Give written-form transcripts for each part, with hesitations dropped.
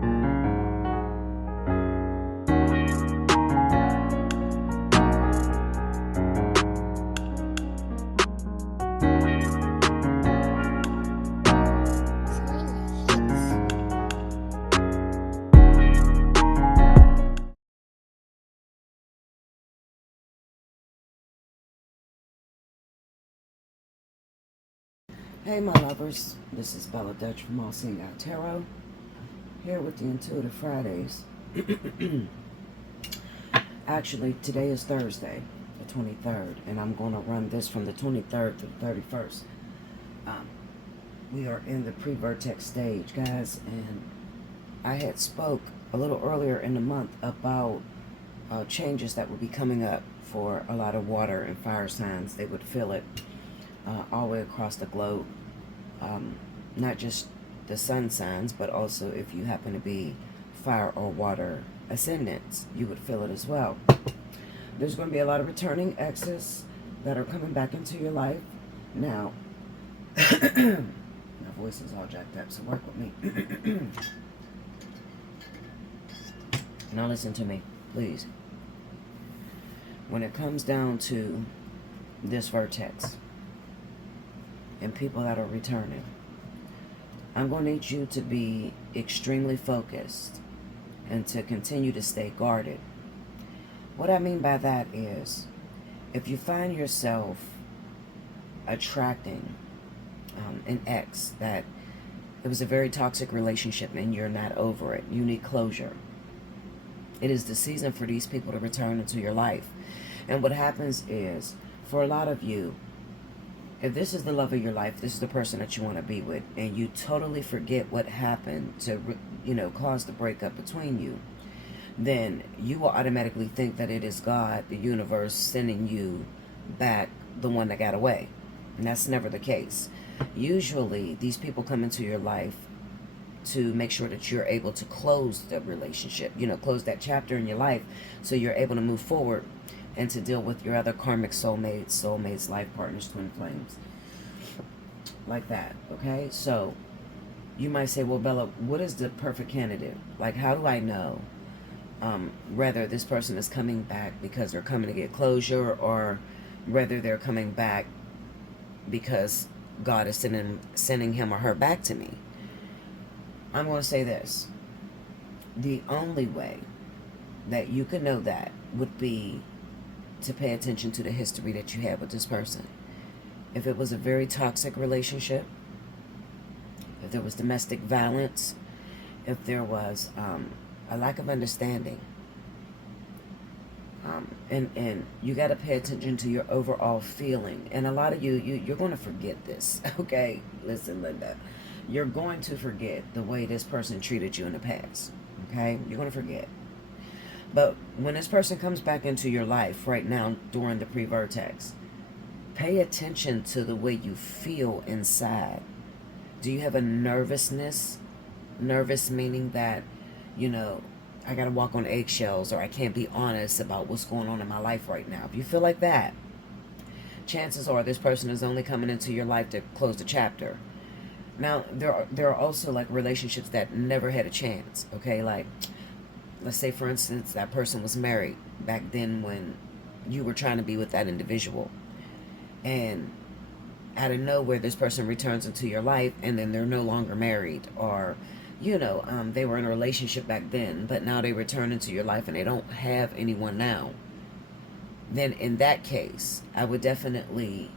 Hey my lovers, this is Bella Dutch from Allseeingeyetarot, here with the Intuitive Fridays. Actually, today is Thursday, the 23rd, and I'm going to run this from the 23rd to the 31st. We are in the pre-vertex stage, guys, and I had spoke a little earlier in the month about changes that would be coming up for a lot of water and fire signs. They would feel it all the way across the globe. Not just the sun signs, but also if you happen to be fire or water ascendants, you would feel it as well. There's going to be a lot of returning exes that are coming back into your life. Now, my voice is all jacked up, so work with me. Now listen to me, please. When it comes down to this vertex and people that are returning, I'm going to need you to be extremely focused and to continue to stay guarded. What I mean by that is, if you find yourself attracting an ex that it was a very toxic relationship and you're not over it, you need closure. It is the season for these people to return into your life. And what happens is, for a lot of you, if this is the love of your life, this is the person that you want to be with, and you totally forget what happened to, cause the breakup between you, then you will automatically think that it is God, the universe, sending you back the one that got away. And that's never the case. Usually, these people come into your life to make sure that you're able to close the relationship, close that chapter in your life so you're able to move forward and to deal with your other karmic soulmates, life partners, twin flames, like that, okay? So you might say, well, Bella, what is the perfect candidate? Like, how do I know whether this person is coming back because they're coming to get closure, or whether they're coming back because God is sending him or her back to me? I'm going to say this. The only way that you could know that would be to pay attention to the history that you had with this person. If it was a very toxic relationship, if there was domestic violence, if there was a lack of understanding, and you got to pay attention to your overall feeling. And a lot of you're going to forget this, okay? Listen, Linda, you're going to forget the way this person treated you in the past, okay? You're going to forget. But when this person comes back into your life right now during the pre-vertex, pay attention to the way you feel inside. Do you have a nervousness? Nervous meaning that, I got to walk on eggshells, or I can't be honest about what's going on in my life right now. If you feel like that, chances are this person is only coming into your life to close the chapter. Now, there are also like relationships that never had a chance, okay? Like, let's say, for instance, that person was married back then when you were trying to be with that individual. And out of nowhere, this person returns into your life, and then they're no longer married. Or, they were in a relationship back then, but now they return into your life and they don't have anyone now. Then in that case, I would definitely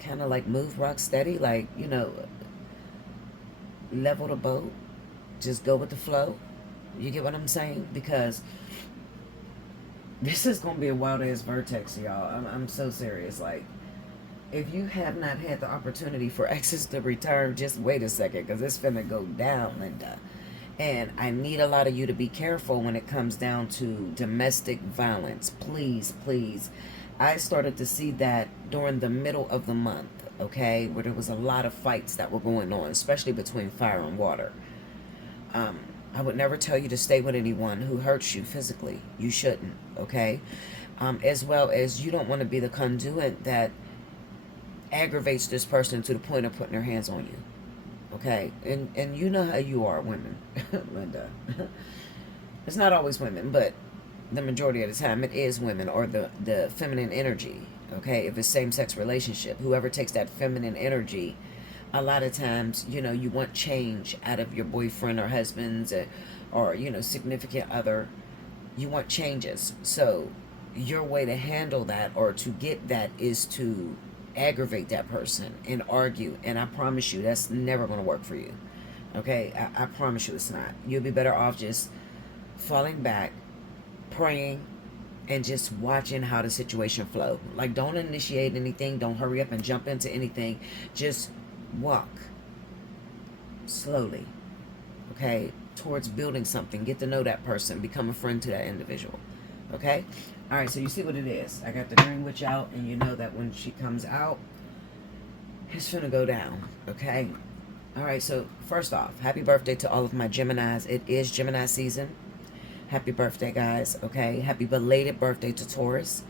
kind of like move rock steady, like, level the boat. Just go with the flow. You get what I'm saying? Because this is going to be a wild ass vertex, y'all. I'm so serious. Like, if you have not had the opportunity for exes to return, just wait a second, because it's finna go down, Linda. And I need a lot of you to be careful when it comes down to domestic violence. Please, please. I started to see that during the middle of the month, okay, where there was a lot of fights that were going on, especially between fire and water. I would never tell you to stay with anyone who hurts you physically. You shouldn't, okay? As well as you don't want to be the conduit that aggravates this person to the point of putting their hands on you. Okay, and you know how you are, women, Linda. It's not always women, but the majority of the time it is women, or the feminine energy. Okay, if it's same-sex relationship, whoever takes that feminine energy, a lot of times, you know, you want change out of your boyfriend or husband's, or you know, significant other. You want changes. So your way to handle that or to get that is to aggravate that person and argue. And I promise you, that's never going to work for you. Okay, I promise you it's not. You'll be better off just falling back, praying, and just watching how the situation flow. Like, don't initiate anything. Don't hurry up and jump into anything. Just walk slowly, okay, towards building something. Get to know that person. Become a friend to that individual, okay? All right, so you see what it is. I got the Green Witch out, and you know that when she comes out, it's gonna go down, okay? All right, so first off, happy birthday to all of my Geminis. It is Gemini season. Happy birthday, guys, okay? Happy belated birthday to Taurus.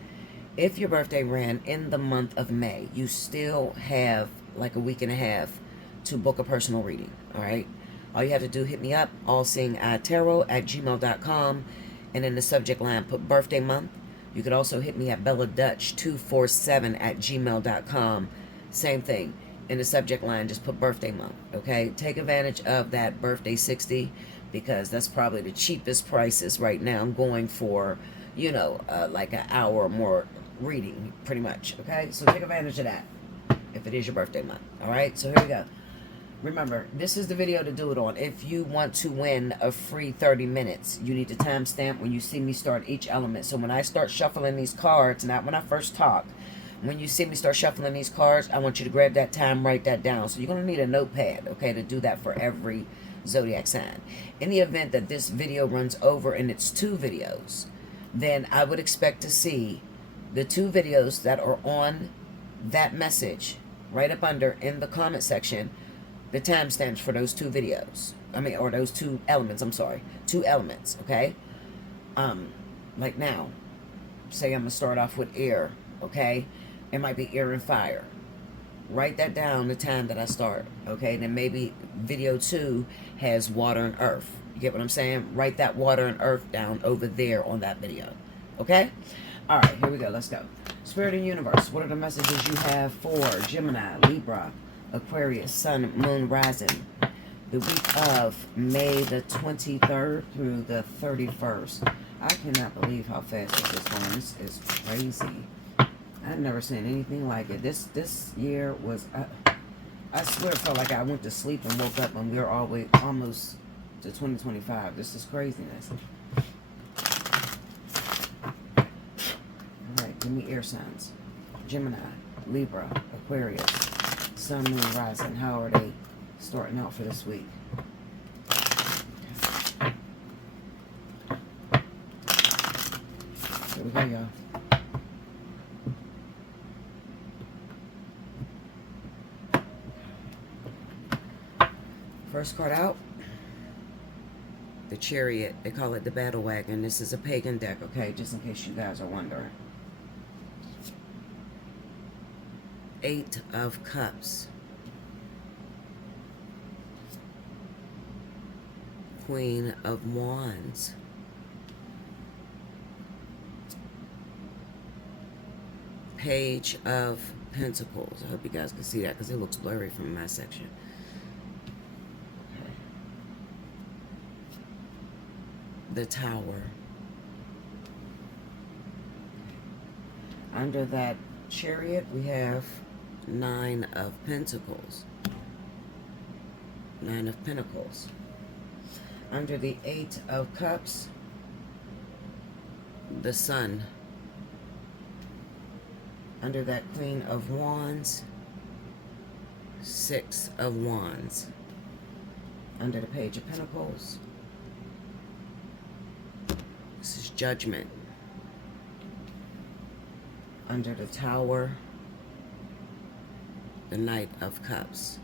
If your birthday ran in the month of May, you still have like a week and a half to book a personal reading, all right? All you have to do, hit me up, allseeingeyetarot@gmail.com, and in the subject line, put birthday month. You could also hit me at belladutch247@gmail.com. Same thing. In the subject line, just put birthday month, okay? Take advantage of that birthday 60, because that's probably the cheapest prices right now. I'm going for, you know, like an hour or more reading, pretty much, okay? So take advantage of that if it is your birthday month, all right? So here we go. Remember, this is the video to do it on. If you want to win a free 30 minutes, you need to timestamp when you see me start each element. So when I start shuffling these cards, not when I first talk, when you see me start shuffling these cards, I want you to grab that time, write that down. So you're going to need a notepad, okay, to do that for every zodiac sign. In the event that this video runs over and it's 2 videos, then I would expect to see the 2 videos that are on that message right up under in the comment section, the timestamps for those 2 videos. I mean, or those 2 elements, I'm sorry. 2 elements, okay? Like now, say I'm going to start off with air, okay? It might be air and fire. Write that down, the time that I start, okay? Then maybe video 2 has water and earth. You get what I'm saying? Write that water and earth down over there on that video, okay? All right, here we go. Let's go. Spirit and Universe, what are the messages you have for Gemini, Libra, Aquarius, Sun, Moon, Rising, the week of May the 23rd through the 31st? I cannot believe how fast this is going. This is crazy. I've never seen anything like it. This year was, I swear it felt like I went to sleep and woke up and we were almost to 2025. This is craziness. Alright, give me air signs. Gemini, Libra, Aquarius, Sun, Moon, Rising. How are they starting out for this week? Here we go, y'all. First card out, the Chariot. They call it the Battle Wagon. This is a pagan deck, okay, just in case you guys are wondering. 8 of Cups. Queen of Wands. Page of Pentacles. I hope you guys can see that because it looks blurry from my section. The Tower. Under that Chariot, we have 9 of Pentacles. 9 of Pentacles. Under the 8 of Cups, the Sun. Under that Queen of Wands, 6 of Wands. Under the Page of Pentacles, this is Judgment. Under the Tower, the Knight of Cups.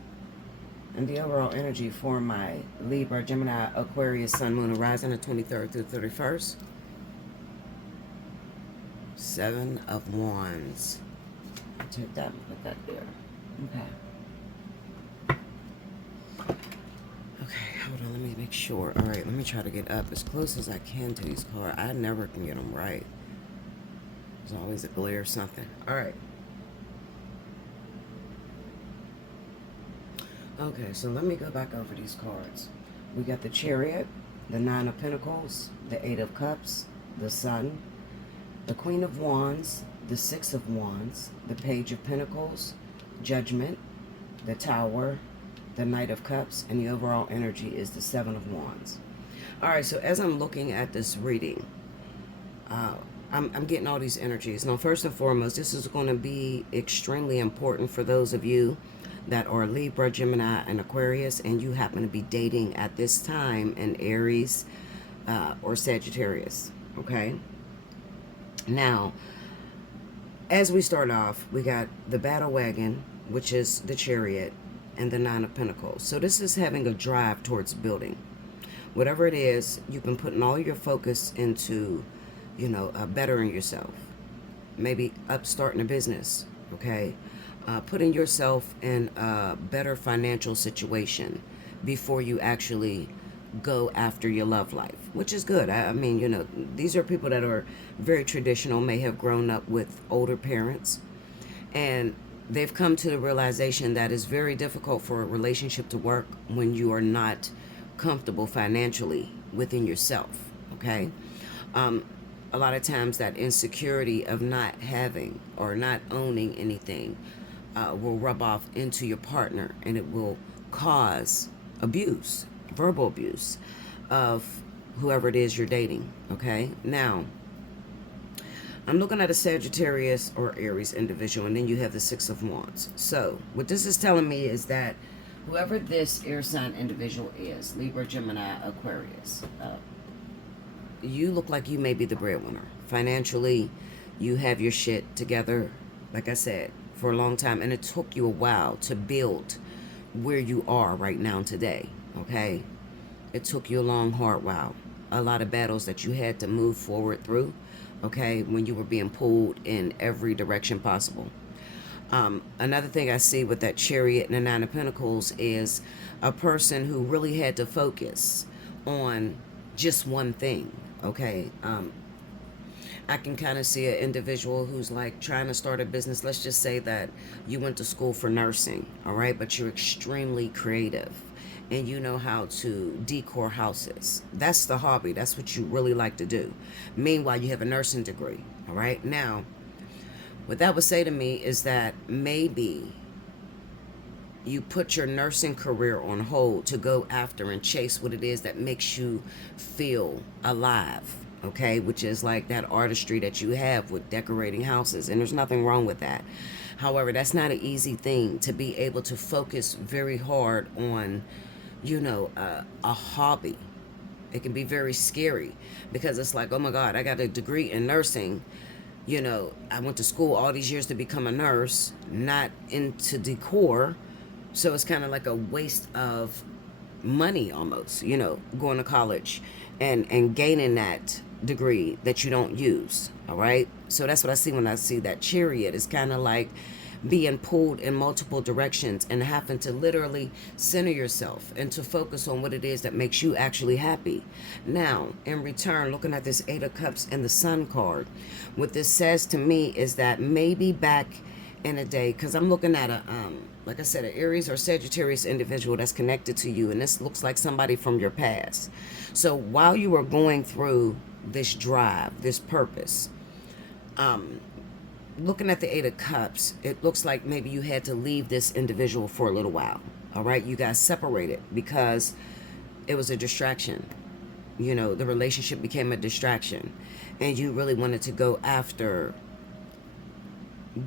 And the overall energy for my Libra, Gemini, Aquarius, Sun, Moon, and Rising, the 23rd through the 31st. 7 of Wands. Take that and put that there. Okay. Hold on, let me make sure. All right, let me try to get up as close as I can to these cards. I never can get them right. There's always a glare or something. All right. Okay, so let me go back over these cards. We got the Chariot, the Nine of Pentacles, the Eight of Cups, the Sun, the Queen of Wands, the Six of Wands, the Page of Pentacles, Judgment, the Tower, the Knight of Cups, and the overall energy is the Seven of Wands. All right, so as I'm looking at this reading, I'm getting all these energies. Now, first and foremost, this is going to be extremely important for those of you that are Libra, Gemini, and Aquarius, and you happen to be dating at this time in Aries or Sagittarius, okay? Now, as we start off, we got the Battle Wagon, which is the Chariot, and the Nine of Pentacles. So this is having a drive towards building. Whatever it is, you've been putting all your focus into, you know, bettering yourself. Maybe starting a business, okay? Putting yourself in a better financial situation before you actually go after your love life, which is good. I mean, you know, these are people that are very traditional, may have grown up with older parents, and they've come to the realization that it's very difficult for a relationship to work when you are not comfortable financially within yourself, okay? A lot of times that insecurity of not having or not owning anything will rub off into your partner, and it will cause abuse, verbal abuse of whoever it is you're dating, okay? Now, I'm looking at a Sagittarius or Aries individual, and then you have the Six of Wands. So what this is telling me is that whoever this air sign individual is, Libra, Gemini, Aquarius, you look like you may be the breadwinner. Financially, you have your shit together, like I said, for a long time, and it took you a while to build where you are right now today, okay? It took you a long, hard while. A lot of battles that you had to move forward through, okay, when you were being pulled in every direction possible. Another thing I see with that Chariot and the Nine of Pentacles is a person who really had to focus on just one thing, okay? I can kind of see an individual who's like trying to start a business. Let's just say that you went to school for nursing, all right? But you're extremely creative and you know how to decor houses. That's the hobby. That's what you really like to do. Meanwhile, you have a nursing degree, all right? Now, what that would say to me is that maybe you put your nursing career on hold to go after and chase what it is that makes you feel alive, okay? Which is like that artistry that you have with decorating houses, and there's nothing wrong with that. However, that's not an easy thing to be able to focus very hard on, you know, a hobby. It can be very scary because it's like, oh my God, I got a degree in nursing. You know, I went to school all these years to become a nurse, not into decor. So it's kind of like a waste of money almost, you know, going to college and gaining that degree that you don't use, all right? So that's what I see when I see that Chariot. It's kind of like being pulled in multiple directions and having to literally center yourself and to focus on what it is that makes you actually happy. Now, in return, looking at this Eight of Cups and the Sun card, what this says to me is that maybe back in a day, because I'm looking at a like I said, an Aries or Sagittarius individual that's connected to you, and this looks like somebody from your past. So while you were going through this drive, this purpose, looking at the Eight of Cups, it looks like maybe you had to leave this individual for a little while. All right, you guys separated because it was a distraction. You know, the relationship became a distraction, and you really wanted to go after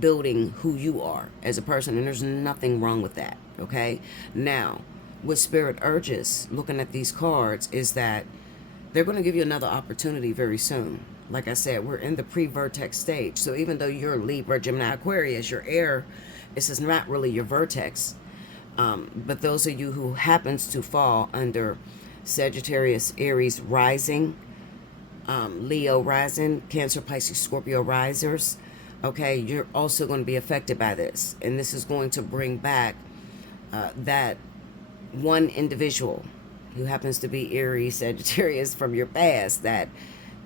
building who you are as a person, and there's nothing wrong with that, okay? Now, what Spirit urges, looking at these cards, is that they're going to give you another opportunity very soon. Like I said, we're in the pre-vertex stage, so even though you're Libra, Gemini, Aquarius, your air, this is not really your vertex, but those of you who happens to fall under Sagittarius, Aries rising, Leo rising, Cancer, Pisces, Scorpio risers, okay, you're also going to be affected by this. And this is going to bring back that one individual who happens to be Aries, Sagittarius from your past that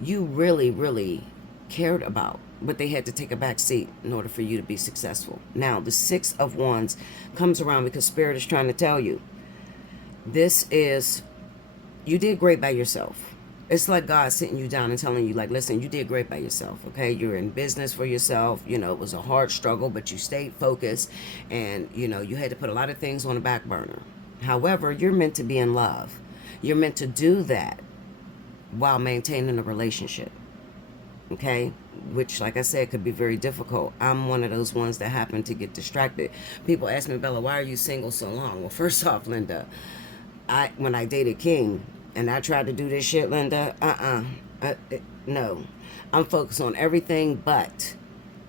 you really, really cared about, but they had to take a back seat in order for you to be successful. Now, the Six of Wands comes around because Spirit is trying to tell you, this is, you did great by yourself. It's like God sitting you down and telling you, like, listen, you did great by yourself, okay? You're in business for yourself. You know, it was a hard struggle, but you stayed focused, and, you know, you had to put a lot of things on the back burner. However, you're meant to be in love. You're meant to do that while maintaining a relationship, okay? Which, like I said, could be very difficult. I'm one of those ones that happen to get distracted. People ask me, Bella, why are you single so long? Well, first off, Linda, when I dated King and I tried to do this shit, Linda, no. I'm focused on everything but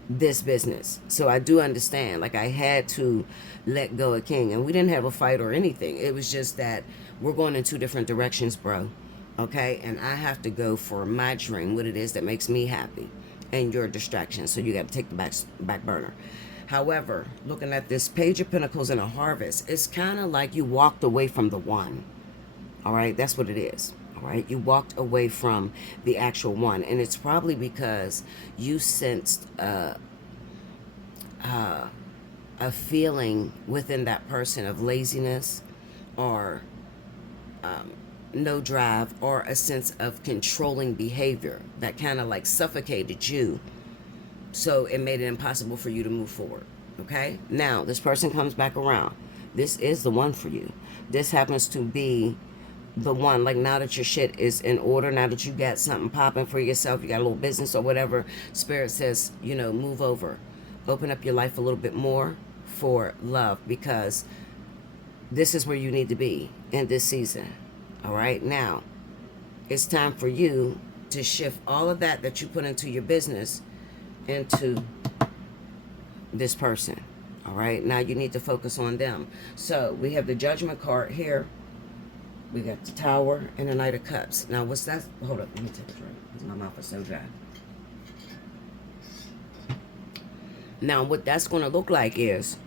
this business. So I do understand. Like, I had to let go of King, and we didn't have a fight or anything. It was just that we're going in two different directions, bro. Okay? And I have to go for my dream, what it is that makes me happy, and your distraction. So you got to take the back burner. However, looking at this Page of Pentacles and a Harvest, it's kind of like you walked away from the one. All right? That's what it is. All right? You walked away from the actual one. And it's probably because you sensed a feeling within that person of laziness, or no drive, or a sense of controlling behavior that kind of like suffocated you. So it made it impossible for you to move forward. Okay? Now, this person comes back around. This is the one for you. This happens to be the one. Like, now that your shit is in order, now that you got something popping for yourself, you got a little business or whatever, Spirit says, you know, move over. Open up your life a little bit more for love, because this is where you need to be in this season. All right? Now, it's time for you to shift all of that you put into your business into this person. All right? Now you need to focus on them. So we have the Judgment card here. We got the Tower and the Knight of Cups. Now what's that? Hold up. Let me take a drink, because my mouth is so dry. Now what that's going to look like is,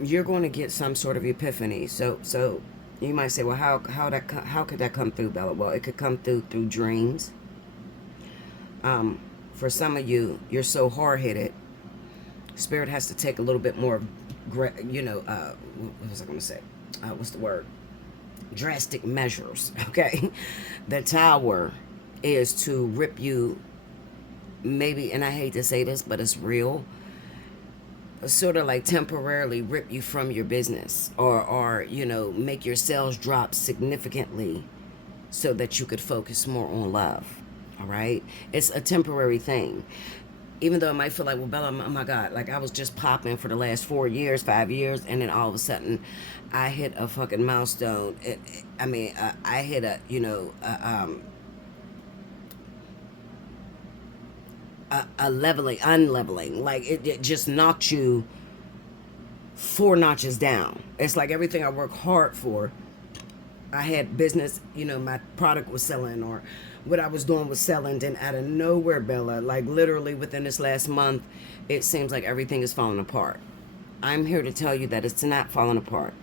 you're going to get some sort of epiphany. So you might say, well, how could that come through, Bella? Well, it could come through dreams. For some of you, you're so hard-headed. Spirit has to take a little bit more, you know, what was I going to say? What's the word? Drastic measures, okay? The Tower is to rip you, maybe, and I hate to say this, but it's real, sort of like temporarily rip you from your business, or you know, make your sales drop significantly so that you could focus more on love. All right? It's a temporary thing. Even though it might feel like, well, Bella, oh my God, like I was just popping for the last 4 years, 5 years, and then all of a sudden I hit a fucking milestone. I hit a, you know, unleveling. Like it just knocked you 4 notches down. It's like everything I worked hard for, I had business, you know, my product was selling, or what I was doing was selling, then out of nowhere, Bella, like literally within this last month, it seems like everything is falling apart. I'm here to tell you that it's not falling apart.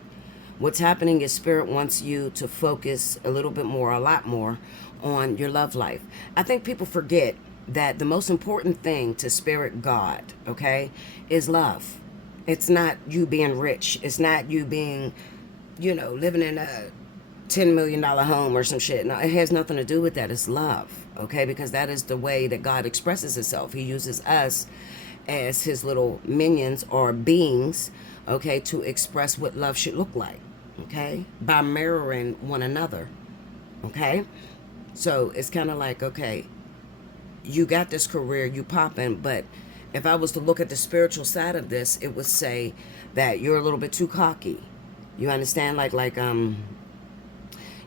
What's happening is Spirit wants you to focus a little bit more, a lot more, on your love life. I think people forget that the most important thing to Spirit God, okay, is love. It's not you being rich. It's not you being, you know, living in a $10 million home or some shit. No, it has nothing to do with that. It's love, okay? Because that is the way that God expresses himself. He uses us as his little minions or beings, okay, to express what love should look like, okay? By mirroring one another, okay? So it's kind of like, okay, you got this career, you popping, but if I was to look at the spiritual side of this, it would say that you're a little bit too cocky. You understand? Like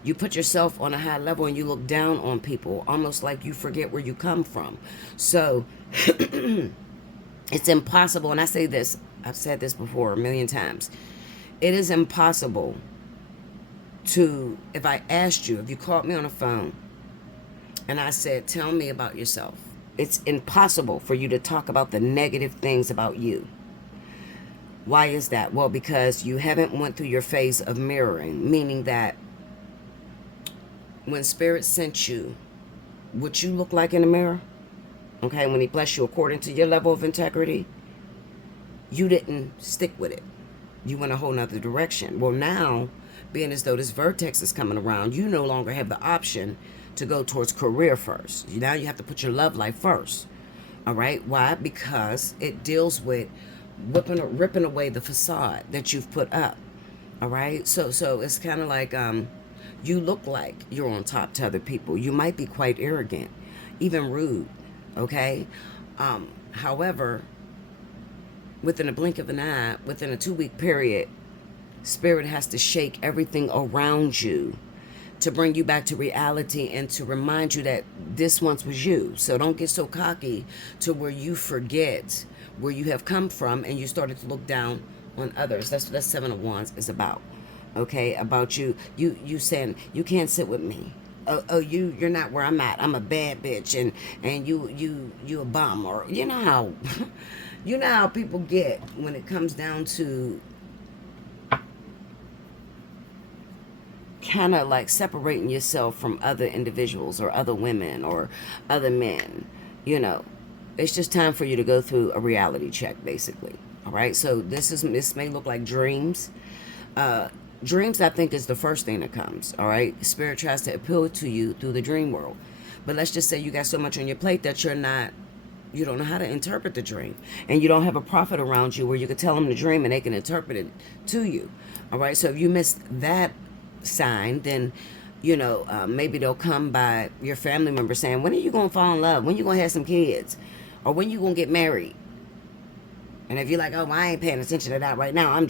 you put yourself on a high level and you look down on people, almost like you forget where you come from. So it's impossible, and I say this, I've said this before a million times. It is impossible to, if I asked you, if you called me on the phone and I said, tell me about yourself, it's impossible for you to talk about the negative things about you. Why is that? Well, because you haven't went through your phase of mirroring, meaning that when Spirit sent you what you look like in the mirror, okay, when he blessed you according to your level of integrity, you didn't stick with it. You went a whole nother direction. Well, now, being as though this vertex is coming around, you no longer have the option to go towards career first. Now you have to put your love life first. All right? Why? Because it deals with ripping away the facade that you've put up. All right? So it's kind of like you look like you're on top to other people. You might be quite arrogant, even rude. Okay? However, within a blink of an eye, within a 2-week period, Spirit has to shake everything around you to bring you back to reality and to remind you that this once was you. So don't get so cocky to where you forget where you have come from and you started to look down on others. That's what that Seven of Wands is about. Okay, about you saying you can't sit with me. Oh, you're not where I'm at. I'm a bad bitch, and you a bum, or you know how you know how people get when it comes down to kind of like separating yourself from other individuals or other women or other men. You know, it's just time for you to go through a reality check, basically. All right, so this may look like dreams. Dreams, I think, is the first thing that comes. All right, Spirit tries to appeal to you through the dream world, but let's just say you got so much on your plate that you don't know how to interpret the dream, and you don't have a prophet around you where you can tell them the dream and they can interpret it to you. All right, so if you missed that sign, then maybe they'll come by your family member saying, when are you gonna fall in love, when you gonna have some kids, or when you gonna get married? And if you're like, oh, I ain't paying attention to that right now, I'm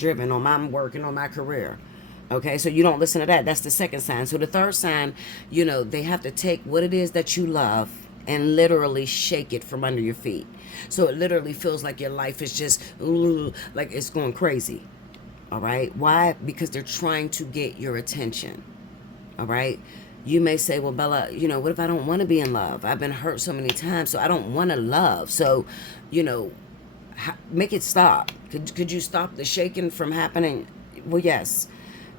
working on my career. Okay, so you don't listen to that. That's the second sign. So the third sign, they have to take what it is that you love and literally shake it from under your feet. So it literally feels like your life is just like it's going crazy. All right, why? Because they're trying to get your attention. All right, you may say, well, Bella, what if I don't want to be in love? I've been hurt so many times, so I don't want to love. So make it stop. Could you stop the shaking from happening? Well, yes,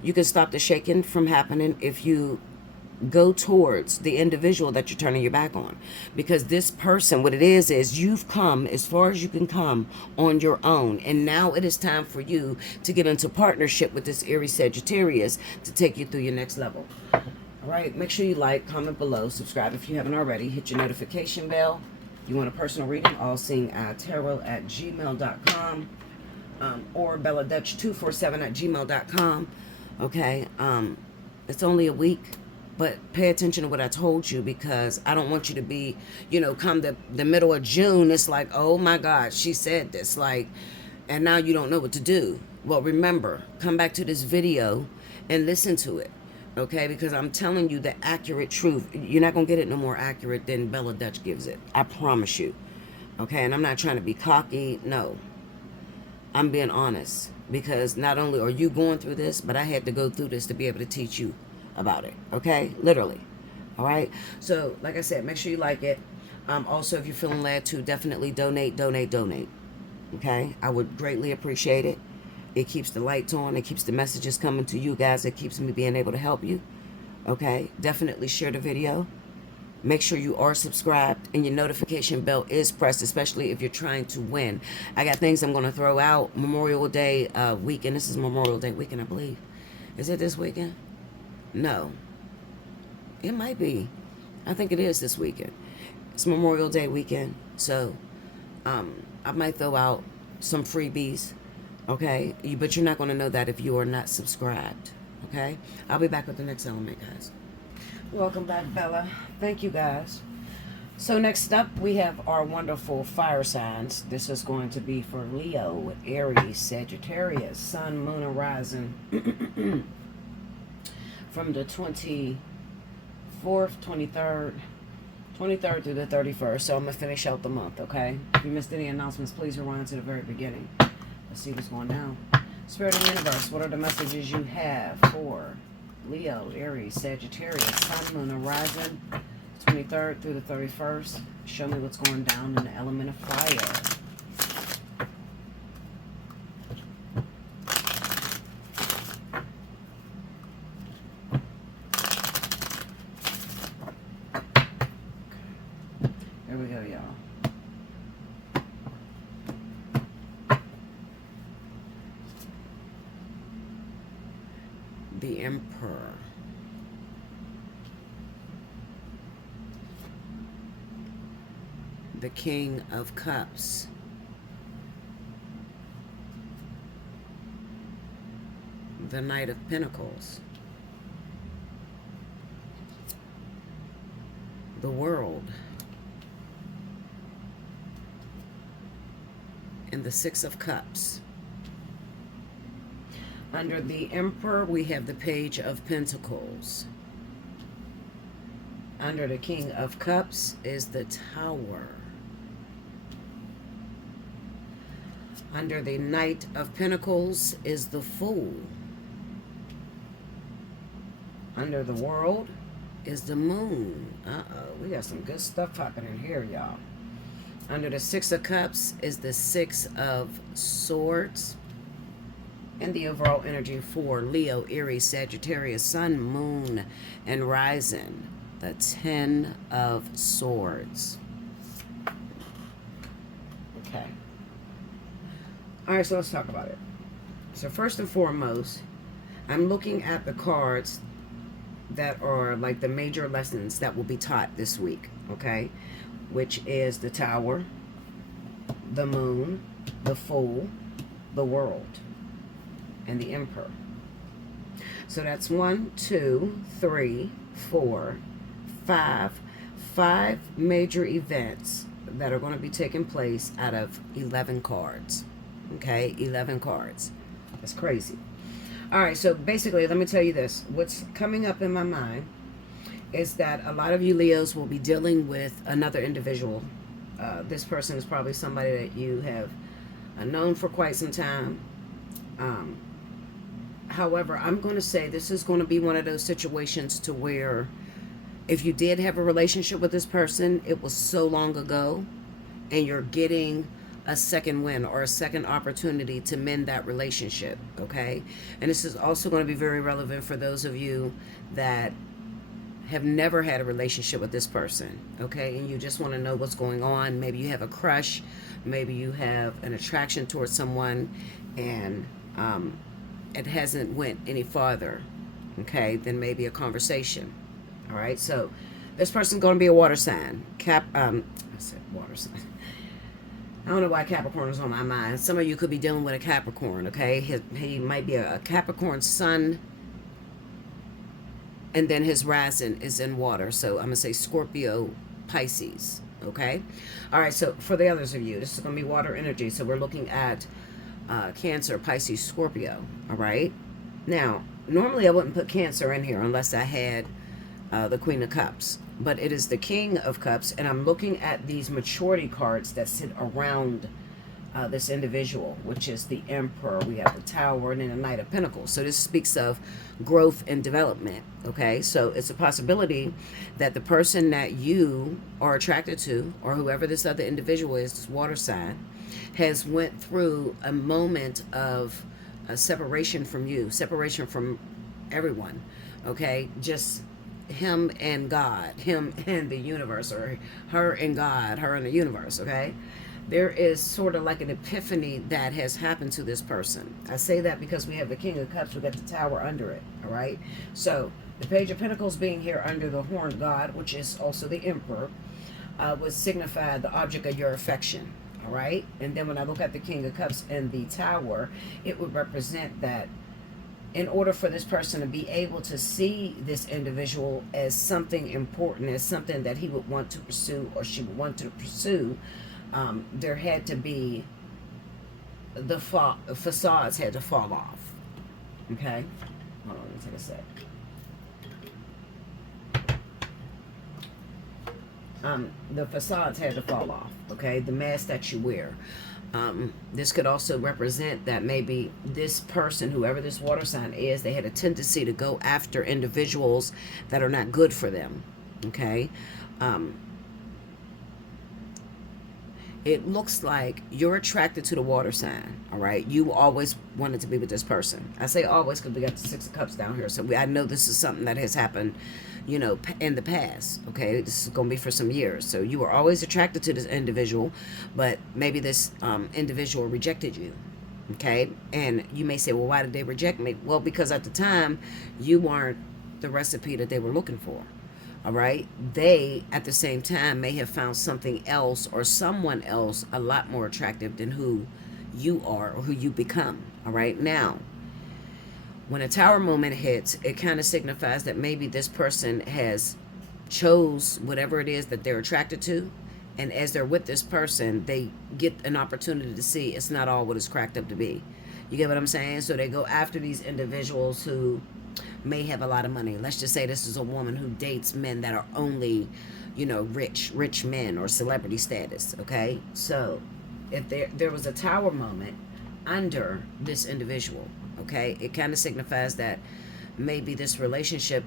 you can stop the shaking from happening if you go towards the individual that you're turning your back on. Because this person, what it is you've come as far as you can come on your own, and now it is time for you to get into partnership with this Aries Sagittarius to take you through your next level. All right, make sure you like, comment below, subscribe if you haven't already, hit your notification bell. You want a personal reading, allseeingeyetarot@gmail.com, or belladutch247@gmail.com. Okay, it's only a week, but pay attention to what I told you, because I don't want you to be, come the middle of June, it's like, oh my God, she said this, like, and now you don't know what to do. Well, remember, come back to this video and listen to it. Okay, because I'm telling you the accurate truth. You're not going to get it no more accurate than Bella Dutch gives it. I promise you. Okay, and I'm not trying to be cocky. No. I'm being honest. Because not only are you going through this, but I had to go through this to be able to teach you about it. Okay, literally. All right, so like I said, make sure you like it. Also, if you're feeling led to, definitely donate. Okay, I would greatly appreciate it. It keeps the lights on. It keeps the messages coming to you guys. It keeps me being able to help you. Okay? Definitely share the video. Make sure you are subscribed and your notification bell is pressed, especially if you're trying to win. I got things I'm going to throw out. Memorial Day weekend. This is Memorial Day weekend, I believe. Is it this weekend? No. It might be. I think it is this weekend. It's Memorial Day weekend. So I might throw out some freebies. Okay, but you're not going to know that if you are not subscribed. Okay, I'll be back with the next element, guys. Welcome back, Bella. Thank you, guys. So next up, we have our wonderful fire signs. This is going to be for Leo, Aries, Sagittarius, Sun, Moon, and Rising. From the 24th, 23rd through the 31st. So I'm going to finish out the month, okay? If you missed any announcements, please rewind to the very beginning. Let's see what's going down. Spirit of the universe, what are the messages you have for Leo, Aries, Sagittarius, Sun, Moon, and Rising, 23rd through the 31st? Show me what's going down in the element of fire. the Emperor. The King of Cups. The Knight of Pentacles. The World. And the Six of Cups. Under the Emperor, we have the Page of Pentacles. Under the King of Cups is the Tower. Under the Knight of Pentacles is the Fool. Under the World is the Moon. We got some good stuff happening here, y'all. Under the Six of Cups is the Six of Swords. And the overall energy for Leo, Aries, Sagittarius, Sun, Moon, and Rising. The Ten of Swords. Okay. All right, so let's talk about it. So first and foremost, I'm looking at the cards that are like the major lessons that will be taught this week, okay? Which is the Tower, the Moon, the Fool, the World, and the Emperor. So that's 1, 2, 3, 4, 5. 5 major events that are going to be taking place out of 11 cards. Okay, 11 cards. That's crazy. All right, so basically, let me tell you this. What's coming up in my mind is that a lot of you Leos will be dealing with another individual. This person is probably somebody that you have known for quite some time. However, I'm going to say this is going to be one of those situations to where if you did have a relationship with this person, it was so long ago, and you're getting a second win or a second opportunity to mend that relationship, okay? And this is also going to be very relevant for those of you that have never had a relationship with this person, okay? And you just want to know what's going on. Maybe you have a crush. Maybe you have an attraction towards someone, and it hasn't went any farther, okay, than maybe a conversation. All right, so this person's going to be a water sign. I said water sign. I don't know why Capricorn is on my mind. Some of you could be dealing with a Capricorn, okay? He might be a Capricorn sun, and then his rising is in water. So I'm going to say Scorpio, Pisces, okay? All right, so for the others of you, this is going to be water energy. So we're looking at Cancer, Pisces, Scorpio, all right? Now, normally I wouldn't put Cancer in here unless I had the Queen of Cups. But it is the King of Cups, and I'm looking at these maturity cards that sit around this individual, which is the Emperor. We have the Tower, and then the Knight of Pentacles. So this speaks of growth and development, okay? So it's a possibility that the person that you are attracted to, or whoever this other individual is, this water sign, has went through a moment of separation from you, separation from everyone, okay? Just him and God, him and the universe, or her and God, her and the universe, okay? There is sort of like an epiphany that has happened to this person. I say that because we have the King of Cups, we got the Tower under it, all right? So the Page of Pentacles being here under the horned God, which is also the Emperor, would signify the object of your affection, all right? And then when I look at the King of Cups and the Tower, it would represent that in order for this person to be able to see this individual as something important, as something that he would want to pursue or she would want to pursue, there had to be the facades had to fall off. Okay? Hold on, let me take a sec. The facades had to fall off, okay? The mask that you wear. This could also represent that maybe this person, whoever this water sign is, they had a tendency to go after individuals that are not good for them, okay? It looks like you're attracted to the water sign, all right? You always wanted to be with this person. I say always because we got the Six of Cups down here, so I know this is something that has happened, you know, in the past, okay? This is going to be for some years. So you were always attracted to this individual, but maybe this individual rejected you, Okay, and you may say, well, why did they reject me? Well, because at the time you weren't the recipe that they were looking for. All right, they at the same time may have found something else or someone else a lot more attractive than who you are or who you become. All right, now when a tower moment hits, it kind of signifies that maybe this person has chose whatever it is that they're attracted to, and as they're with this person, they get an opportunity to see it's not all what it's cracked up to be. You get what I'm saying? So they go after these individuals who may have a lot of money. Let's just say this is a woman who dates men that are only, rich men or celebrity status. Okay, so if there was a tower moment under this individual, okay, it kind of signifies that maybe this relationship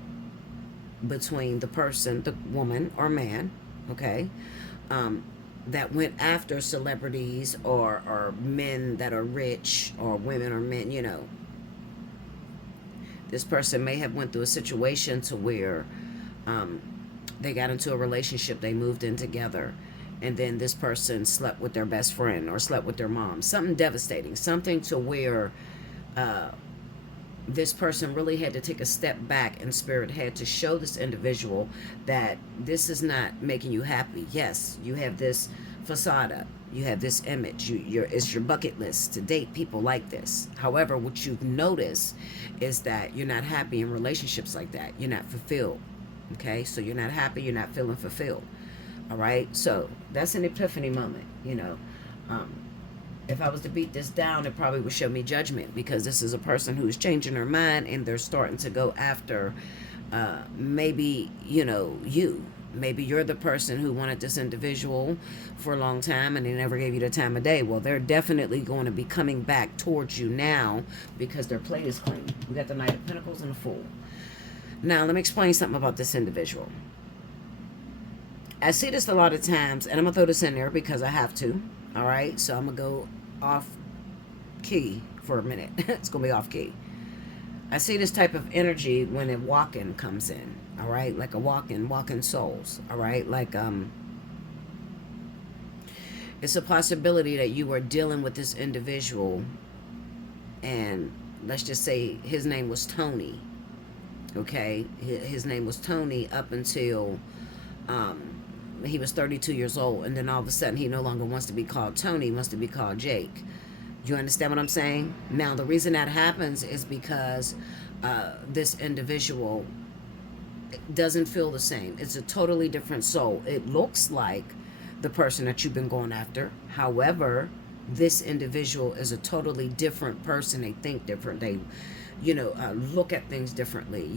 between the person, the woman or man, okay, that went after celebrities or men that are rich, or women or men, this person may have went through a situation to where they got into a relationship, they moved in together, and then this person slept with their best friend or slept with their mom. Something devastating, something to where this person really had to take a step back, and spirit had to show this individual that this is not making you happy. Yes, you have this facade up, you have this image, it's your bucket list to date people like this. However, what you've noticed is that you're not happy in relationships like that. You're not fulfilled. Okay, so you're not happy, you're not feeling fulfilled. All right, so that's an epiphany moment. If I was to beat this down, it probably would show me judgment, because this is a person who is changing their mind, and they're starting to go after maybe, you. Maybe you're the person who wanted this individual for a long time and they never gave you the time of day. Well, they're definitely going to be coming back towards you now because their plate is clean. We got the Knight of Pentacles and the Fool. Now, let me explain something about this individual. I see this a lot of times, and I'm going to throw this in there because I have to. All right, so I'm going to go off key for a minute. It's going to be off key. I see this type of energy when a walk-in comes in. All right, like a walk-in souls. All right, like it's a possibility that you are dealing with this individual, and let's just say his name was Tony. Okay, his name was Tony up until he was 32 years old, and then all of a sudden he no longer wants to be called Tony, he wants to be called Jake. You understand what I'm saying? Now, the reason that happens is because this individual doesn't feel the same. It's a totally different soul. It looks like the person that you've been going after. However, this individual is a totally different person. They think different. They, look at things differently.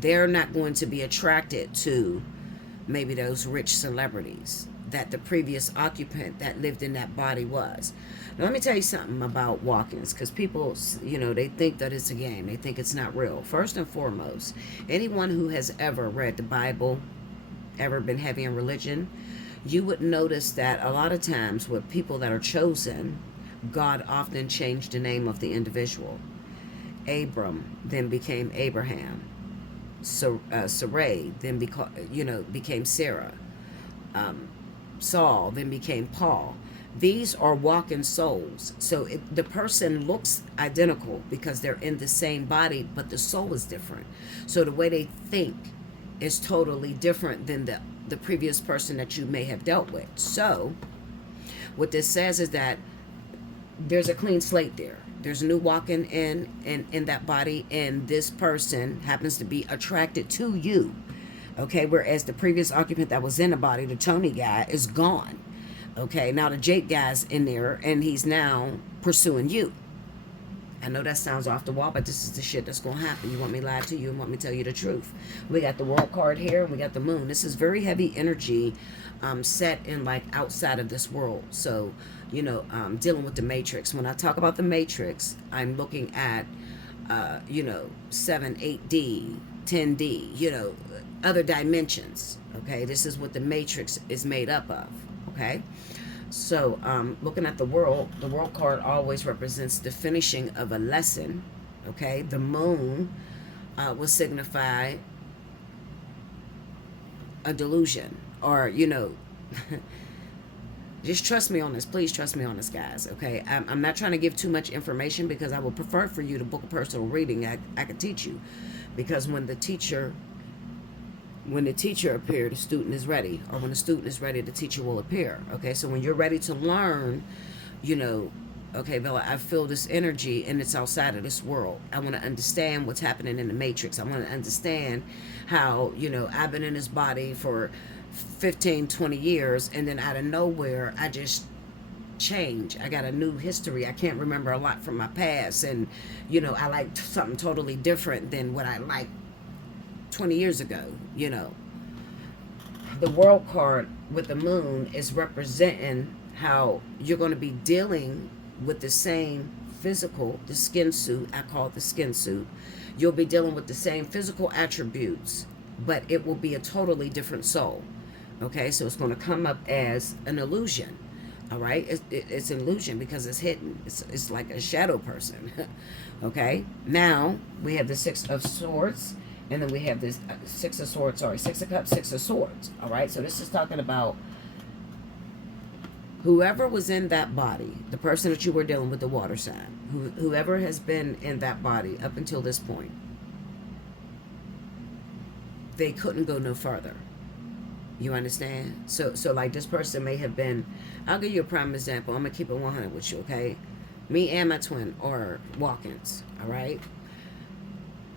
They're not going to be attracted to maybe those rich celebrities that the previous occupant that lived in that body was. Now, let me tell you something about walk-ins, because people, they think that it's a game. They think it's not real. First and foremost, anyone who has ever read the Bible, ever been heavy in religion, you would notice that a lot of times with people that are chosen, God often changed the name of the individual. Abram then became Abraham. Sarai then became Sarah. Saul then became Paul. These are walking souls. So the person looks identical because they're in the same body, but the soul is different. So the way they think is totally different than the previous person that you may have dealt with. So what this says is that there's a clean slate there. There's a new walking in that body, and this person happens to be attracted to you. Okay, whereas the previous occupant that was in the body, the Tony guy, is gone. Okay, now the Jake guy's in there, and he's now pursuing you. I know that sounds off the wall, but this is the shit that's going to happen. You want me to lie to you and want me to tell you the truth. We got the World card here, and we got the Moon. This is very heavy energy set in like outside of this world. So, dealing with the Matrix. When I talk about the Matrix, I'm looking at, 7, 8D, 10D, other dimensions. Okay, this is what the Matrix is made up of. Okay, so looking at the World card always represents the finishing of a lesson. Okay, the Moon will signify a delusion, or Just trust me on this. Please trust me on this, guys. Okay, I'm not trying to give too much information because I would prefer for you to book a personal reading. I could teach you, because when the teacher appears, the student is ready, or when the student is ready, the teacher will appear. Okay, so when you're ready to learn, you know, okay, Bella, I feel this energy and it's outside of this world. I want to understand what's happening in the matrix. I want to understand how, you know, I've been in this body for 15, 20 years, and then out of nowhere, I just change. I got a new history. I can't remember a lot from my past, and, you know, I like something totally different than what I liked 20 years ago, you know. The world card with the moon is representing how you're going to be dealing with the same physical, the skin suit, I call it the skin suit. You'll be dealing with the same physical attributes, but it will be a totally different soul. Okay, so it's going to come up as an illusion. All right, it's an illusion because it's hidden. It's like a shadow person. Okay, now we have the Six of Swords, and then we have this Six of Cups, Six of Swords. All right, so this is talking about whoever was in that body, the person that you were dealing with, the water sign, whoever has been in that body up until this point, they couldn't go no further. You understand? So like this person may have been, I'll give you a prime example. I'm going to keep it 100 with you, okay? Me and my twin are walk-ins, all right?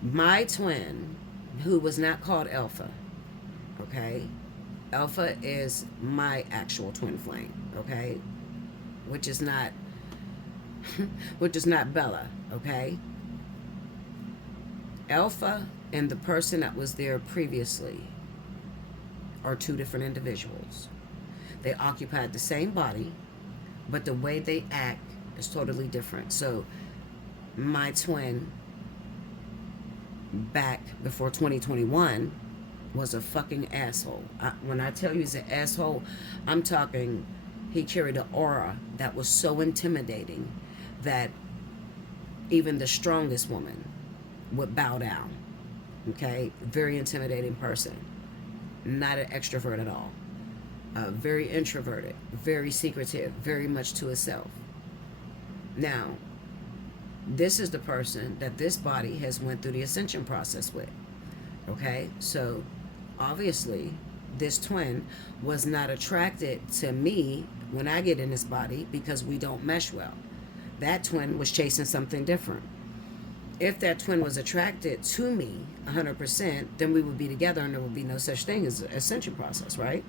My twin, who was not called Alpha, okay? Alpha is my actual twin flame, okay? Which is not Bella, okay? Alpha and the person that was there previously are two different individuals. They occupied the same body, but the way they act is totally different. So my twin back before 2021 was a fucking asshole. When I tell you he's an asshole, I'm talking he carried an aura that was so intimidating that even the strongest woman would bow down. Okay? Very intimidating person. Not an extrovert at all. Very introverted. Very secretive. Very much to himself. Now, this is the person that this body has went through the ascension process with. Okay? So, obviously, this twin was not attracted to me when I get in this body because we don't mesh well. That twin was chasing something different. If that twin was attracted to me 100%, then we would be together and there would be no such thing as an ascension process, right?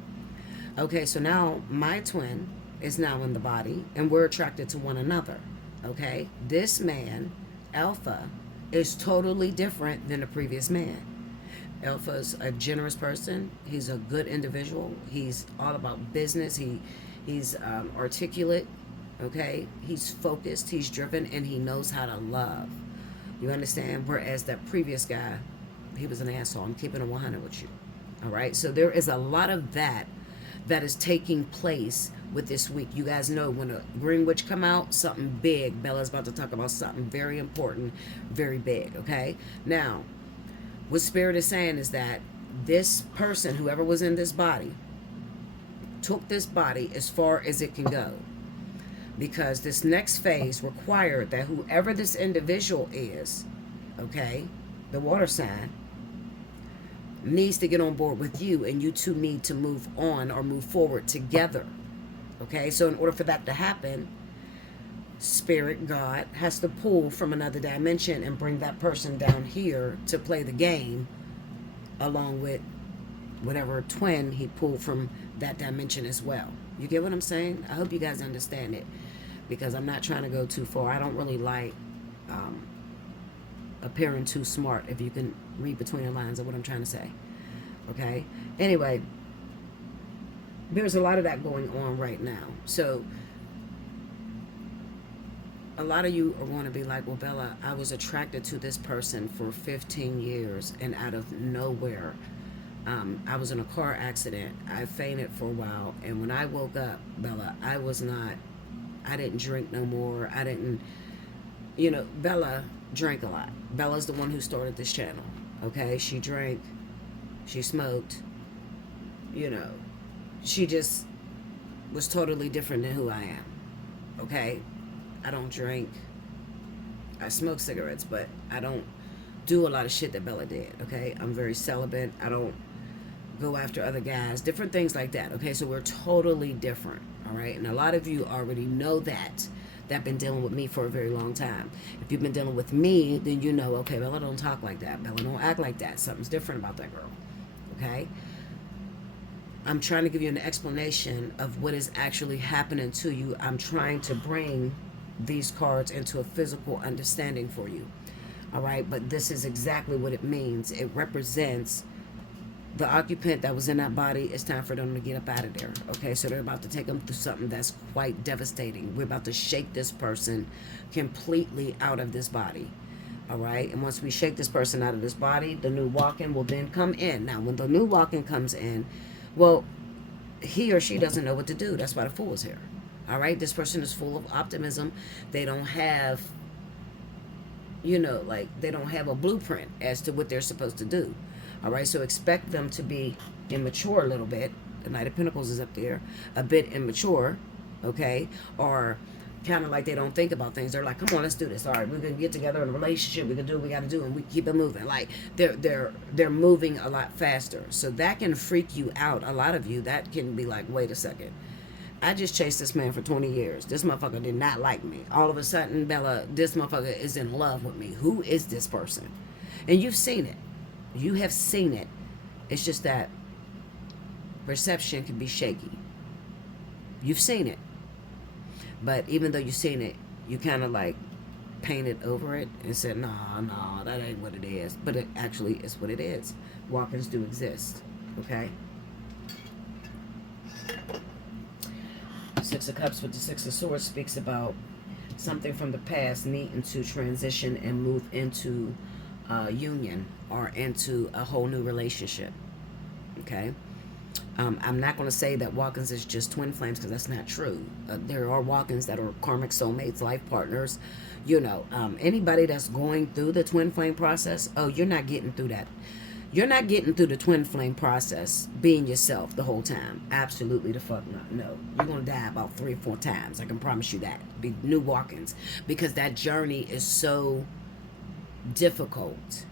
Okay, so now my twin is now in the body and we're attracted to one another, okay? This man, Alpha, is totally different than the previous man. Alpha's a generous person. He's a good individual. He's all about business. He's articulate, okay? He's focused, he's driven, and he knows how to love. You understand? Whereas that previous guy, he was an asshole. I'm keeping it 100 with you. All right? So there is a lot of that is taking place with this week. You guys know when a Green Witch come out, something big. Bella's about to talk about something very important, very big, okay? Now, what Spirit is saying is that this person, whoever was in this body, took this body as far as it can go. Because this next phase required that whoever this individual is, okay, the water sign, needs to get on board with you, and you two need to move on or move forward together. Okay, so in order for that to happen, Spirit, God, has to pull from another dimension and bring that person down here to play the game along with whatever twin he pulled from that dimension as well. You get what I'm saying? I hope you guys understand it, because I'm not trying to go too far. I don't really like appearing too smart, if you can read between the lines of what I'm trying to say. Okay? Anyway, there's a lot of that going on right now. So a lot of you are going to be like, well, Bella, I was attracted to this person for 15 years, and out of nowhere, I was in a car accident. I fainted for a while, and when I woke up, Bella, I didn't drink no more. I didn't, Bella drank a lot. Bella's the one who started this channel, okay? She drank, she smoked, she just was totally different than who I am. Okay? I don't drink. I smoke cigarettes, but I don't do a lot of shit that Bella did. Okay? I'm very celibate. I don't go after other guys. Different things like that. Okay? So we're totally different. All right? And a lot of you already know that. That been dealing with me for a very long time. If you've been dealing with me, then you know, okay, Bella don't talk like that. Bella don't act like that. Something's different about that girl. Okay? I'm trying to give you an explanation of what is actually happening to you. I'm trying to bring these cards into a physical understanding for you. All right? But this is exactly what it means. It represents the occupant that was in that body. It's time for them to get up out of there. Okay, so they're about to take them through something that's quite devastating. We're about to shake this person completely out of this body. All right, and once we shake this person out of this body, the new walk-in will then come in. Now, when the new walk-in comes in, well, he or she doesn't know what to do. That's why the Fool is here. All right, this person is full of optimism. They don't have, you know, like, they don't have a blueprint as to what they're supposed to do. All right, so expect them to be immature a little bit. The Knight of Pentacles is up there. A bit immature, okay? Or kind of like they don't think about things. They're like, come on, let's do this. All right, we're going to get together in a relationship. We're going to do what we got to do, and we keep it moving. Like, they're moving a lot faster. So that can freak you out. A lot of you, that can be like, wait a second. I just chased this man for 20 years. This motherfucker did not like me. All of a sudden, Bella, this motherfucker is in love with me. Who is this person? And you've seen it. You have seen it. It's just that perception can be shaky. You've seen it. But even though you've seen it, you kind of like painted over it and said, nah, that ain't what it is. But it actually is what it is. Walk-ins do exist. Okay? Six of Cups with the Six of Swords speaks about something from the past needing to transition and move into union or into a whole new relationship. Okay? I'm not going to say that walk-ins is just twin flames, because that's not true. There are walk-ins that are karmic soulmates, life partners. You know, anybody that's going through the twin flame process, oh, you're not getting through that. You're not getting through the twin flame process being yourself the whole time. Absolutely the fuck not. No. You're going to die about 3 or 4 times. I can promise you that. Be new walk-ins. Because that journey is so difficult.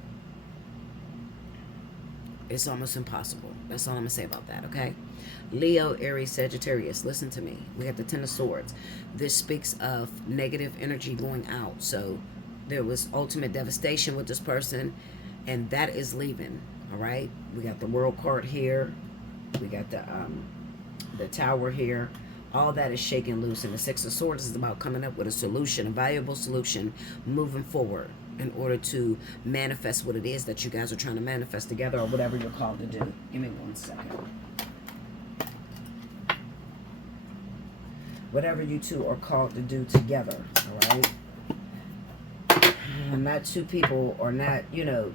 It's almost impossible. That's all I'm going to say about that, okay? Leo, Aries, Sagittarius, listen to me. We have the Ten of Swords. This speaks of negative energy going out. So there was ultimate devastation with this person, and that is leaving, all right? We got the World card here. We got the Tower here. All that is shaking loose. And the Six of Swords is about coming up with a solution, a valuable solution, moving forward, in order to manifest what it is that you guys are trying to manifest together, or whatever you're called to do. Give me 1 second. Whatever you two are called to do together, all right? And not 2 people, or not, you know,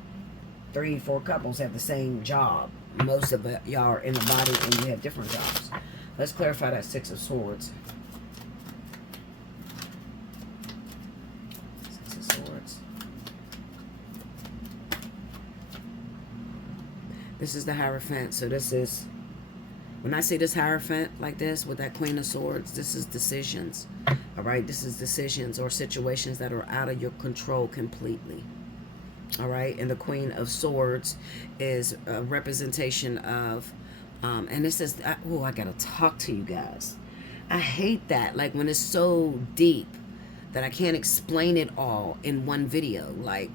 3, 4 couples have the same job. Most of y'all are in the body and you have different jobs. Let's clarify that Six of Swords. Six of Swords. This is the Hierophant. So this is, when I say this Hierophant like this with that Queen of Swords, this is decisions. All right? This is decisions or situations that are out of your control completely. All right? And the Queen of Swords is a representation of, and this is, oh, I got to talk to you guys. I hate that. Like when it's so deep that I can't explain it all in one video. Like,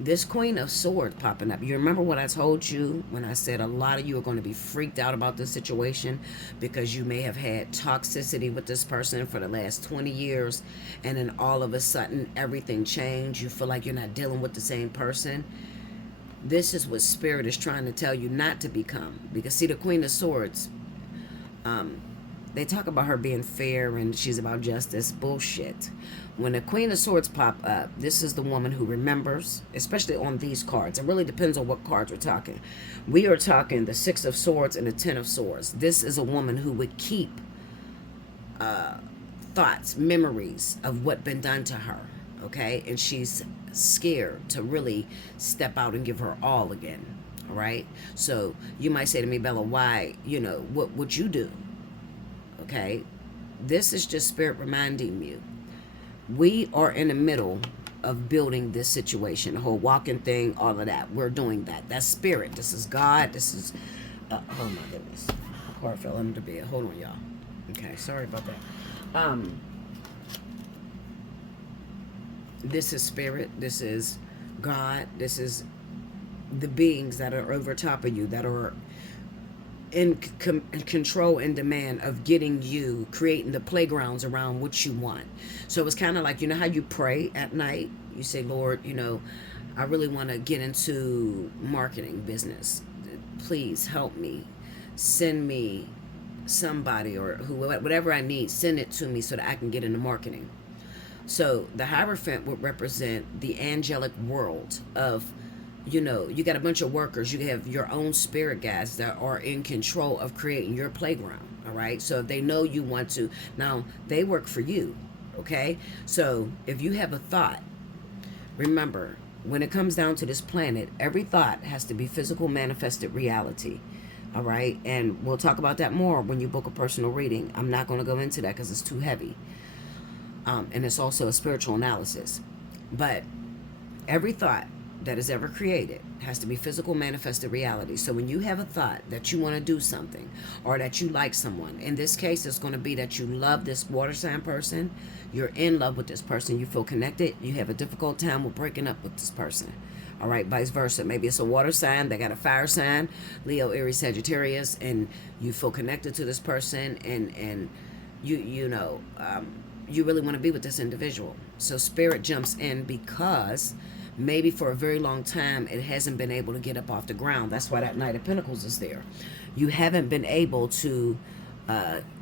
this Queen of Swords popping up. You remember what I told you when I said a lot of you are going to be freaked out about this situation because you may have had toxicity with this person for the last 20 years, and then all of a sudden everything changed. You feel like you're not dealing with the same person. This is what Spirit is trying to tell you not to become. Because see, the Queen of Swords, they talk about her being fair and she's about justice. Bullshit. When the Queen of Swords pop up, this is the woman who remembers, especially on these cards. It really depends on what cards we're talking. We are talking the Six of Swords and the Ten of Swords. This is a woman who would keep thoughts, memories of what been done to her, okay? And she's scared to really step out and give her all again, all right? So you might say to me, Bella, why, you know, what would you do? Okay? This is just Spirit reminding you. We are in the middle of building this situation, the whole walking thing, all of that. We're doing that. That's Spirit. This is God. This is, oh my goodness. My car fell under the bed. Hold on, y'all. Okay, sorry about that. This is Spirit. This is God. This is the beings that are over top of you, that are in control and demand of getting you, creating the playgrounds around what you want. So it's kind of like, you know how you pray at night? You say, Lord, I really want to get into marketing business. Please help me. Send me somebody, or whatever I need, send it to me so that I can get into marketing. So the Hierophant would represent the angelic world of, you got a bunch of workers. You have your own spirit guides that are in control of creating your playground. All right. So if they know you want to, now they work for you. Okay. So if you have a thought, remember, when it comes down to this planet, every thought has to be physical manifested reality. All right. And we'll talk about that more when you book a personal reading. I'm not going to go into that because it's too heavy. And it's also a spiritual analysis. But every thought that is ever created has to be physical manifested reality. So when you have a thought that you want to do something, or that you like someone, in this case it's going to be that you love this water sign person, you're in love with this person, you feel connected, you have a difficult time with breaking up with this person. All right, vice versa. Maybe it's a water sign, they got a fire sign, Leo, Aries, Sagittarius, and you feel connected to this person, and you really want to be with this individual. So Spirit jumps in because maybe for a very long time it hasn't been able to get up off the ground. That's why that Knight of Pentacles is there. You haven't been able to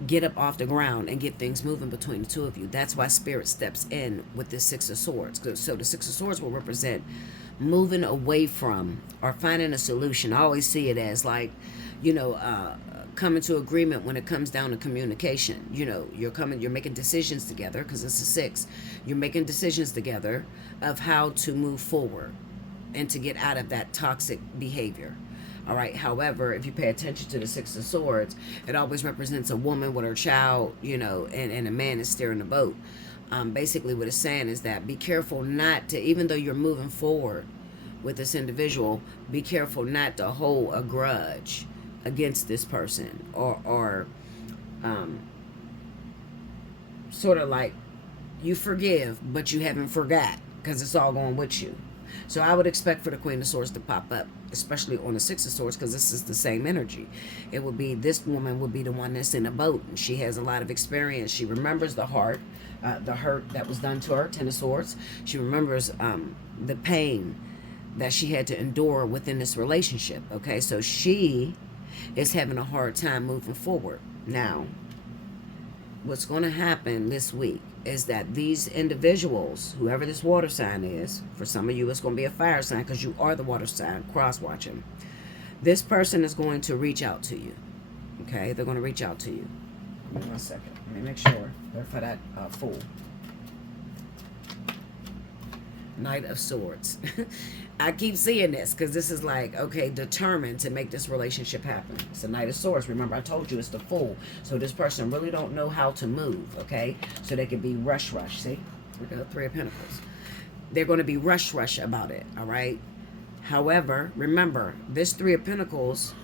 get up off the ground and get things moving between the two of you. That's why Spirit steps in with this Six of Swords. So the Six of Swords will represent moving away from or finding a solution. I always see it as like, coming to agreement when it comes down to communication. You're making decisions together, because it's a 6. You're making decisions together of how to move forward and to get out of that toxic behavior. All right. However, if you pay attention to the Six of Swords, it always represents a woman with her child, and a man is steering the boat. Basically what it's saying is that be careful not to, even though you're moving forward with this individual, be careful not to hold a grudge against this person, or sort of like you forgive but you haven't forgot, because it's all going with you. So I would expect for the Queen of Swords to pop up, especially on the Six of Swords, because this is the same energy. It would be, this woman would be the one that's in a boat, and she has a lot of experience. She remembers the hurt that was done to her, 10 of Swords. She remembers the pain that she had to endure within this relationship. Okay, so she is having a hard time moving forward. Now, what's going to happen this week is that these individuals, whoever this water sign is, for some of you it's going to be a fire sign because you are the water sign, cross-watching. This person is going to reach out to you. Okay, they're going to reach out to you. Give me 1 second. Let me make sure. Verify that Fool. Knight of Swords. I keep seeing this because this is like, okay, determined to make this relationship happen. It's a Knight of Swords. Remember, I told you it's the Fool. So this person really don't know how to move, okay? So they can be rush. See? We got 3 of Pentacles. They're going to be rush about it, all right? However, remember, this 3 of Pentacles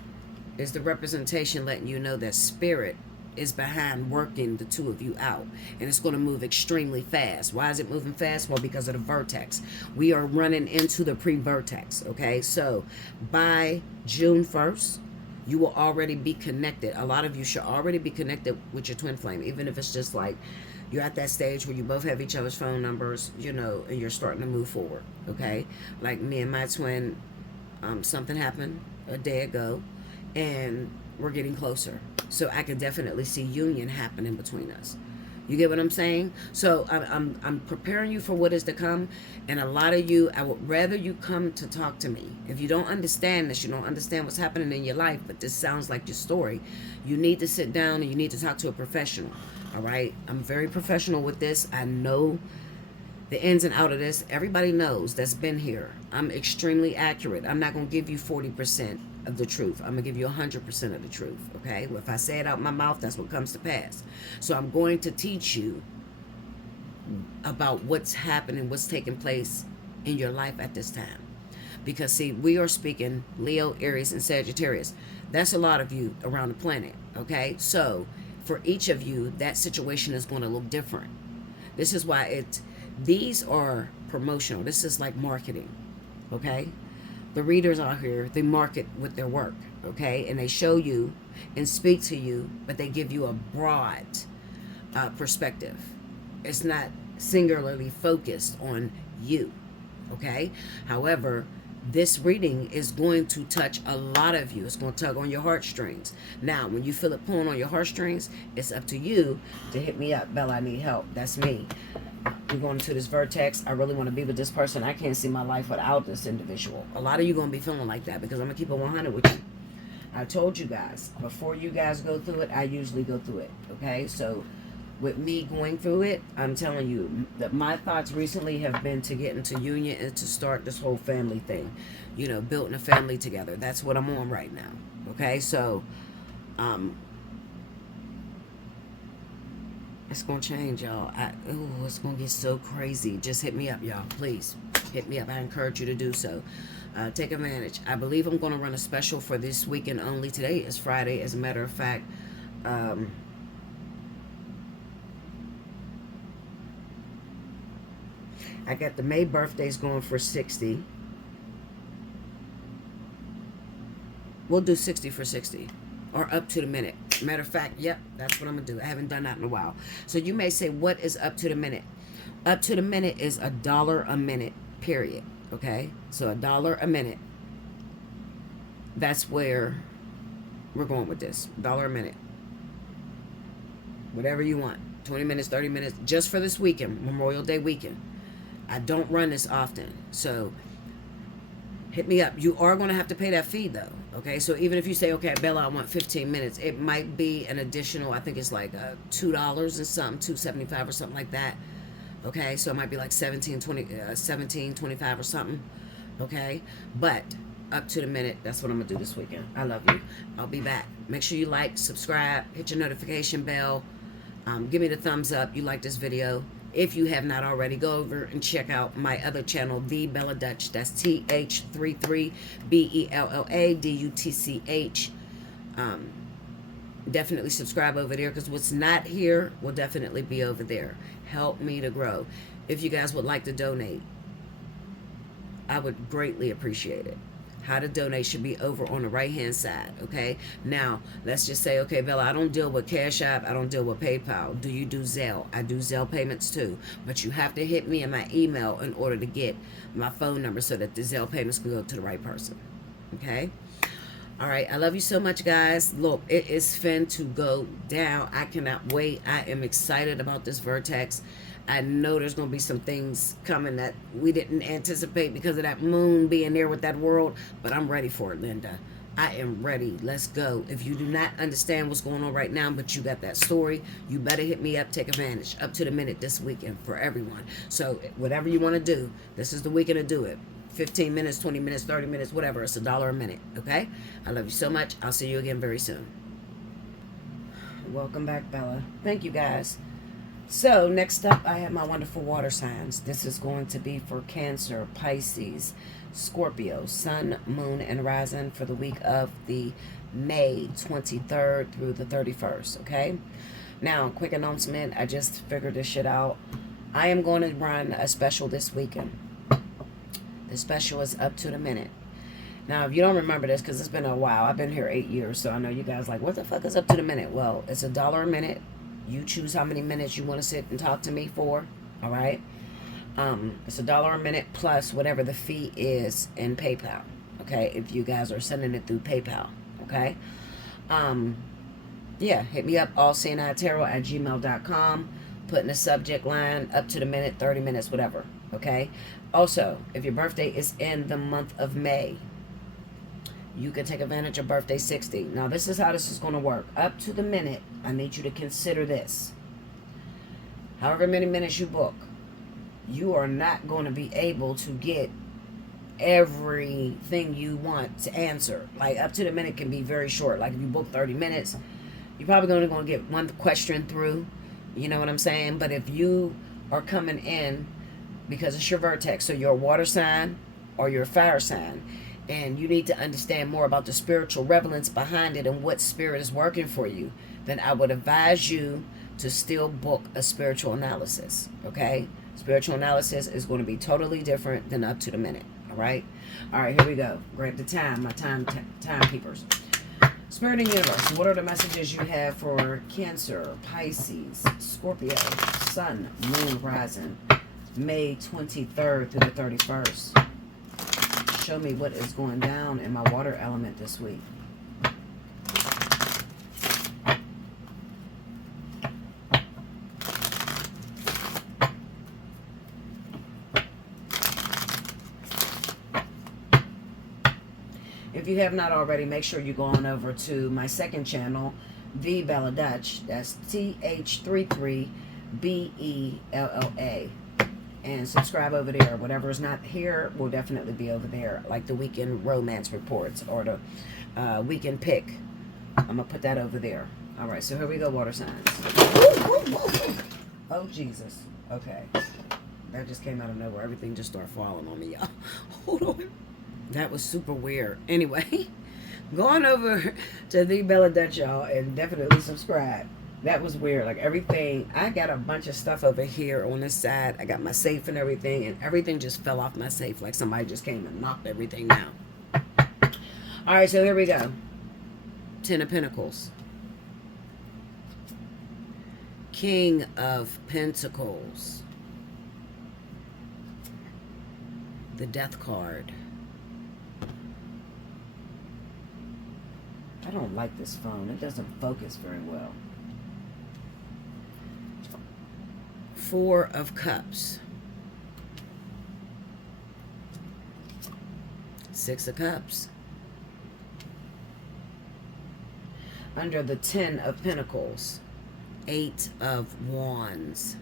is the representation letting you know that Spirit is behind working the two of you out, and it's going to move extremely fast. Why is it moving fast? Well, because of the vertex. We are running into the pre-vertex. Okay, so by June 1st you will already be connected. A lot of you should already be connected with your twin flame, even if it's just like you're at that stage where you both have each other's phone numbers, and you're starting to move forward. Okay, like me and my twin, something happened a day ago and we're getting closer. So I can definitely see union happening between us. You get what I'm saying? So I'm preparing you for what is to come. And a lot of you, I would rather you come to talk to me. If you don't understand this, you don't understand what's happening in your life, but this sounds like your story, you need to sit down and you need to talk to a professional. All right? I'm very professional with this. I know the ins and out of this. Everybody knows that's been here. I'm extremely accurate. I'm not going to give you 40% of the truth. I'm going to give you 100% of the truth, okay? Well, if I say it out my mouth, that's what comes to pass. So I'm going to teach you about what's happening, what's taking place in your life at this time. Because, see, we are speaking Leo, Aries, and Sagittarius. That's a lot of you around the planet, okay? So for each of you, that situation is going to look different. This is why these are promotional. This is like marketing, okay? The readers out here, they market with their work, okay? And they show you and speak to you, but they give you a broad perspective. It's not singularly focused on you, okay? However, this reading is going to touch a lot of you. It's going to tug on your heartstrings. Now, when you feel it pulling on your heartstrings, it's up to you to hit me up. Bella, I need help. That's me. We're going into this vertex. I really want to be with this person. I can't see my life without this individual. A lot of you going to be feeling like that because I'm going to keep it 100 with you. I told you guys, before you guys go through it, I usually go through it, okay? So with me going through it, I'm telling you that my thoughts recently have been to get into union and to start this whole family thing. You know, building a family together. That's what I'm on right now. Okay, so it's gonna change, y'all. It's gonna get so crazy. Just hit me up, y'all. Please hit me up. I encourage you to do so. Take advantage. I believe I'm gonna run a special for this weekend only. Today is Friday, as a matter of fact. I got the May birthdays going for 60. We'll do 60 for 60. Or up to the minute. Matter of fact, yep, that's what I'm going to do. I haven't done that in a while. So you may say, what is up to the minute? Up to the minute is $1 a minute, period. Okay? So $1 a minute. That's where we're going with this. $1 a minute. Whatever you want. 20 minutes, 30 minutes. Just for this weekend. Memorial Day weekend. I don't run this often, so hit me up. You are going to have to pay that fee, though, okay? So even if you say, okay, Bella, I want 15 minutes, it might be an additional, I think it's like $2 and something, $2.75 or something like that, okay? So it might be like $17.25 or something, okay? But up to the minute, that's what I'm going to do this weekend. I love you. I'll be back. Make sure you like, subscribe, hit your notification bell. Give me the thumbs up. You like this video. If you have not already, go over and check out my other channel, The Bella Dutch. That's TH33 BELLADUTCH. Definitely subscribe over there because what's not here will definitely be over there. Help me to grow. If you guys would like to donate, I would greatly appreciate it. How to donate should be over on the right-hand side, okay? Now, let's just say, okay, Bella, I don't deal with Cash App. I don't deal with PayPal. Do you do Zelle? I do Zelle payments too. But you have to hit me in my email in order to get my phone number so that the Zelle payments can go to the right person, okay? All right, I love you so much, guys. Look, it is fin to go down. I cannot wait. I am excited about this vertex. I know there's going to be some things coming that we didn't anticipate because of that moon being there with that world, but I'm ready for it, Linda. I am ready. Let's go. If you do not understand what's going on right now, but you got that story, you better hit me up. Take advantage. Up to the minute this weekend for everyone. So whatever you want to do, this is the weekend to do it. 15 minutes, 20 minutes, 30 minutes, whatever. It's $1 a minute, okay? I love you so much. I'll see you again very soon. Welcome back, Bella. Thank you, guys. So, next up, I have my wonderful water signs. This is going to be for Cancer, Pisces, Scorpio, Sun, Moon, and Rising for the week of the May 23rd through the 31st, okay? Now, quick announcement. I just figured this shit out. I am going to run a special this weekend. The special is up to the minute. Now, if you don't remember this, because it's been a while. I've been here 8 years, so I know you guys like, what the fuck is up to the minute? Well, it's $1 a minute. You choose how many minutes you want to sit and talk to me for, all right? It's $1 a minute plus whatever the fee is in PayPal, okay? If you guys are sending it through PayPal, okay? Yeah, hit me up, Allseeingeyetarot@gmail.com. Put in the subject line, up to the minute, 30 minutes, whatever, okay? Also, if your birthday is in the month of May, you can take advantage of birthday 60. Now, this is how this is going to work. Up to the minute, I need you to consider this. However many minutes you book, you are not going to be able to get everything you want to answer. Like, up to the minute can be very short. Like, if you book 30 minutes, you're probably only going to get one question through. You know what I'm saying? But if you are coming in because it's your vertex, so you're a water sign or you're a fire sign, and you need to understand more about the spiritual relevance behind it and what spirit is working for you, then I would advise you to still book a spiritual analysis, okay? Spiritual analysis is going to be totally different than up to the minute, all right? All right, here we go. Grab the time, my timekeepers. Spirit and universe, what are the messages you have for Cancer, Pisces, Scorpio, Sun, Moon, Rising, May 23rd through the 31st? Show me what is going down in my water element this week. If you have not already, make sure you go on over to my second channel, The Bella Dutch. That's TH33BELLA. And subscribe over there. Whatever is not here will definitely be over there. Like the weekend romance reports or the weekend pick. I'm going to put that over there. All right, so here we go, water signs. Oh, Jesus. Okay. That just came out of nowhere. Everything just started falling on me, y'all. Hold on. That was super weird. Anyway, go on over to The Bella Dutch, y'all, and definitely subscribe. That was weird. Like, everything, I got a bunch of stuff over here on this side. I got my safe and everything, and everything just fell off my safe. Like somebody just came and knocked everything down. All right, so here we go. 10 of Pentacles. King of Pentacles. The Death card. I don't like this phone. It doesn't focus very well. 4 of Cups. 6 of Cups. Under the 10 of Pentacles. 8 of Wands.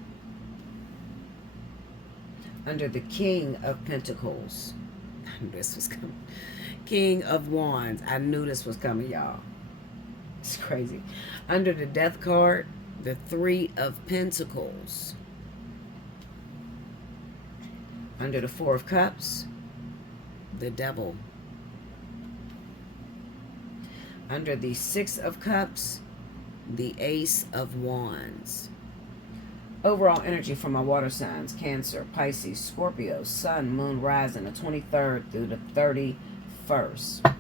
Under the King of Pentacles. I knew this was coming. King of Wands. I knew this was coming, y'all. It's crazy. Under the Death card, the 3 of Pentacles. Under the 4 of Cups, the Devil. Under the 6 of Cups, the Ace of Wands. Overall energy for my water signs: Cancer, Pisces, Scorpio, Sun, Moon, Rising, the 23rd through the 31st.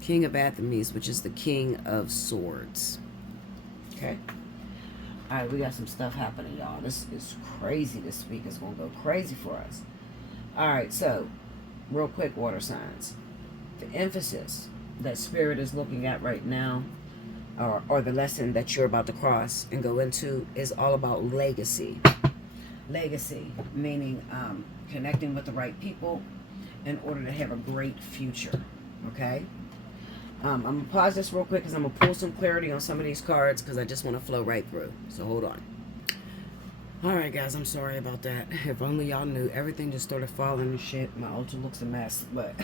King of Athenes, which is the King of Swords. Okay. All right, we got some stuff happening, y'all. This is crazy this week. It's going to go crazy for us. All right, so real quick, water signs. The emphasis that Spirit is looking at right now, or the lesson that you're about to cross and go into, is all about legacy. Legacy, meaning connecting with the right people in order to have a great future, okay? I'm going to pause this real quick because I'm going to pull some clarity on some of these cards because I just want to flow right through. So hold on. All right, guys, I'm sorry about that. If only y'all knew. Everything just started falling and shit. My altar looks a mess, but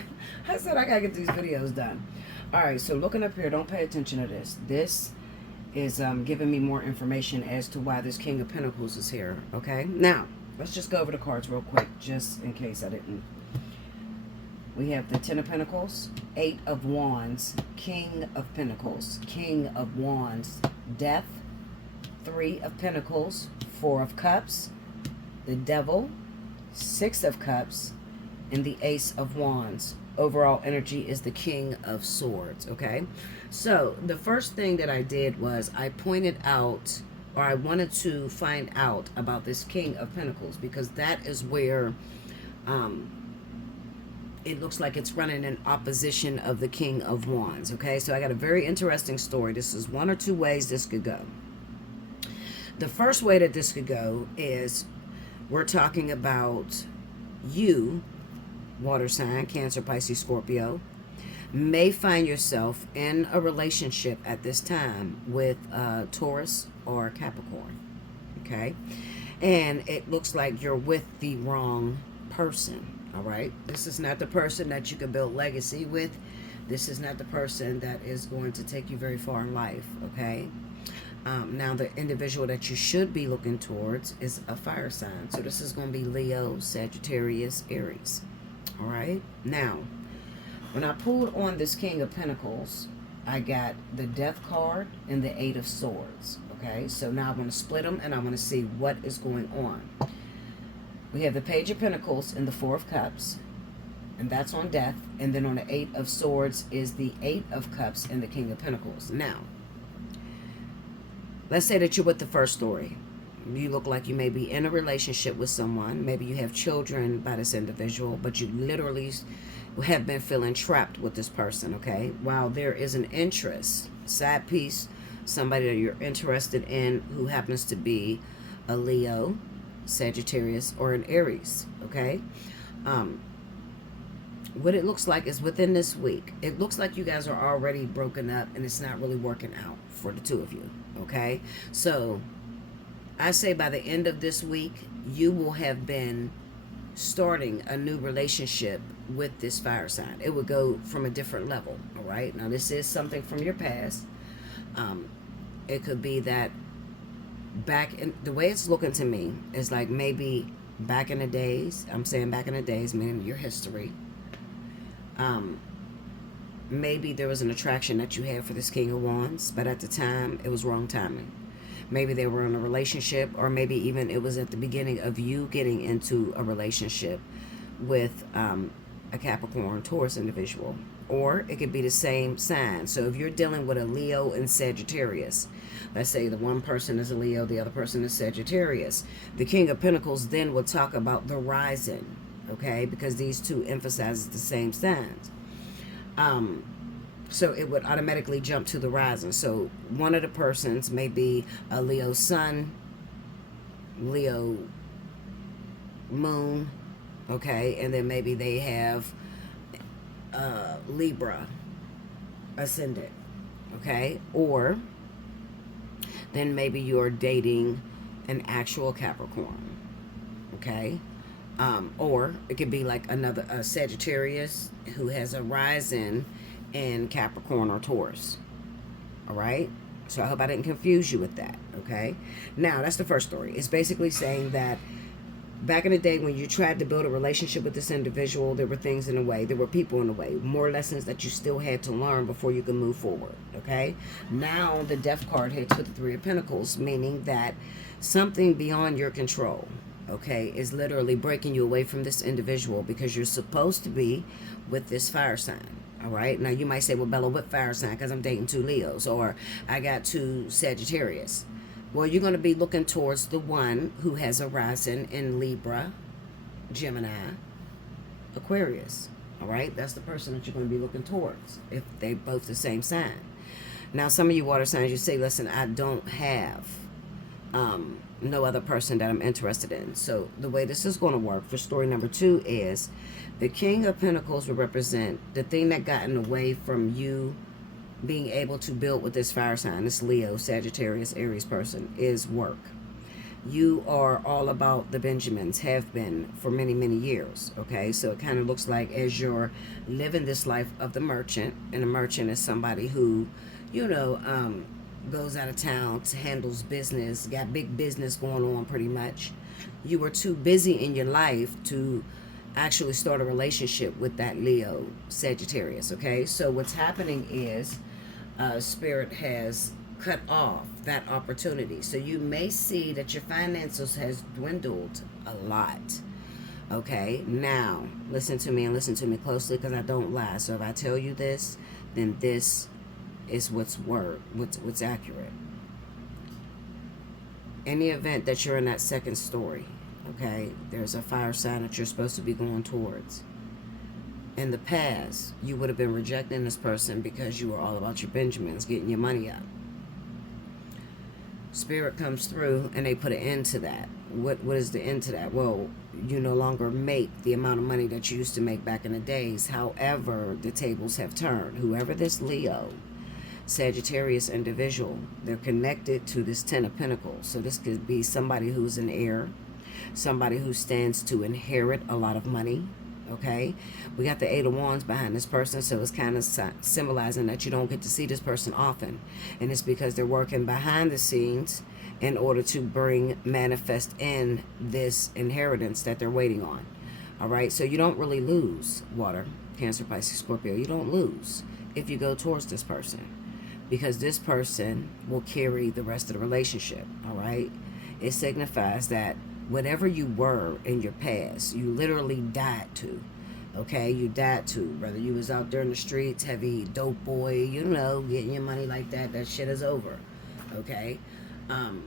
I said I got to get these videos done. All right, so looking up here, don't pay attention to this. This is giving me more information as to why this King of Pentacles is here, okay? Now, let's just go over the cards real quick, just in case I didn't. We have the 10 of Pentacles, 8 of Wands, King of Pentacles, King of Wands, Death, 3 of Pentacles, 4 of Cups, the Devil, 6 of Cups, and the Ace of Wands. Overall energy is the King of Swords, okay? So the first thing that I did was I pointed out, or I wanted to find out about this King of Pentacles, because that is where it looks like it's running in opposition of the King of Wands, okay? So I got a very interesting story. This is one or two ways this could go. The first way that this could go is we're talking about you, water sign, Cancer, Pisces, Scorpio, may find yourself in a relationship at this time with Taurus or Capricorn, okay? And it looks like you're with the wrong person, all right? This is not the person that you can build legacy with. This is not the person that is going to take you very far in life, okay? Now, the individual that you should be looking towards is a fire sign. So this is going to be Leo, Sagittarius, Aries, all right? Now, when I pulled on this King of Pentacles, I got the Death card and the Eight of Swords, okay? So now I'm going to split them, and I'm going to see what is going on. We have the Page of Pentacles and the Four of Cups, and that's on death. And then on the Eight of Swords is the Eight of Cups and the King of Pentacles. Now, let's say that you're with the first story. You look like you may be in a relationship with someone. Maybe you have children by this individual, but you literally have been feeling trapped with this person, okay? While there is an interest, side piece, somebody that you're interested in who happens to be a Leo, Sagittarius, or an Aries, okay? What it looks like is within this week, it looks like you guys are already broken up and it's not really working out for the two of you, okay? So I say by the end of this week, you will have been starting a new relationship with this fire sign. It would go from a different level, all right? Now, this is something from your past. It could be that back in the way it's looking to me is like maybe back in the days. I'm saying back in the days, meaning your history. Maybe there was an attraction that you had for this King of Wands, but at the time it was wrong timing. Maybe they were in a relationship, or maybe even it was at the beginning of you getting into a relationship with a Capricorn, Taurus individual. Or it could be the same sign. So if you're dealing with a Leo and Sagittarius, let's say the one person is a Leo, the other person is Sagittarius, the King of Pentacles then will talk about the rising, okay? Because these two emphasizes the same signs. So it would automatically jump to the rising. So one of the persons may be a Leo sun, Leo moon, okay? And then maybe they have Libra ascendant, okay? Or then maybe you're dating an actual Capricorn, okay? Or it could be like a Sagittarius who has a rising in Capricorn or Taurus, all right? So I hope I didn't confuse you with that, okay? Now, that's the first story. It's basically saying that back in the day when you tried to build a relationship with this individual, there were things in the way. There were people in the way. More lessons that you still had to learn before you could move forward, okay? Now, the Death card hits with the Three of Pentacles, meaning that something beyond your control, okay, is literally breaking you away from this individual because you're supposed to be with this fire sign. All right. Now, you might say, well, Bella, what fire sign? Because I'm dating two Leos, or I got two Sagittarius. Well, you're going to be looking towards the one who has a rising in Libra, Gemini, Aquarius. All right. That's the person that you're going to be looking towards if they both the same sign. Now, some of you water signs, you say, listen, I don't have no other person that I'm interested in. So the way this is going to work for story number 2 is the King of Pentacles will represent the thing that got in the way from you being able to build with this fire sign, this Leo, Sagittarius, Aries person, is work. You are all about the Benjamins, have been for many, many years, okay? So it kind of looks like as you're living this life of the merchant, and a merchant is somebody who, you know, goes out of town, handles business, got big business going on pretty much. You were too busy in your life to actually start a relationship with that Leo, Sagittarius, okay? So what's happening is Spirit has cut off that opportunity. So you may see that your finances has dwindled a lot, okay? Now, listen to me and listen to me closely because I don't lie. So if I tell you this, then this is what's accurate. In the event that you're in that second story, okay, there's a fire sign that you're supposed to be going towards. In the past, you would have been rejecting this person because you were all about your Benjamins, getting your money up. Spirit comes through and they put an end to that. What is the end to that? Well, you no longer make the amount of money that you used to make back in the days. However, the tables have turned. Whoever this Leo, Sagittarius individual, they're connected to this Ten of Pentacles. So this could be somebody who's an heir. somebody who stands to inherit a lot of money. Okay, we got the Eight of Wands behind this person, so it's kind of symbolizing that you don't get to see this person often, and it's because they're working behind the scenes in order to manifest in this inheritance that they're waiting on. All right, so you don't really lose, water, Cancer, Pisces, Scorpio. You don't lose if you go towards this person, because this person will carry the rest of the relationship. All right, it signifies that whatever you were in your past, you literally died to. Okay, you died to. Whether you was out there in the streets, heavy dope boy, you know, getting your money like that, that shit is over. Okay, and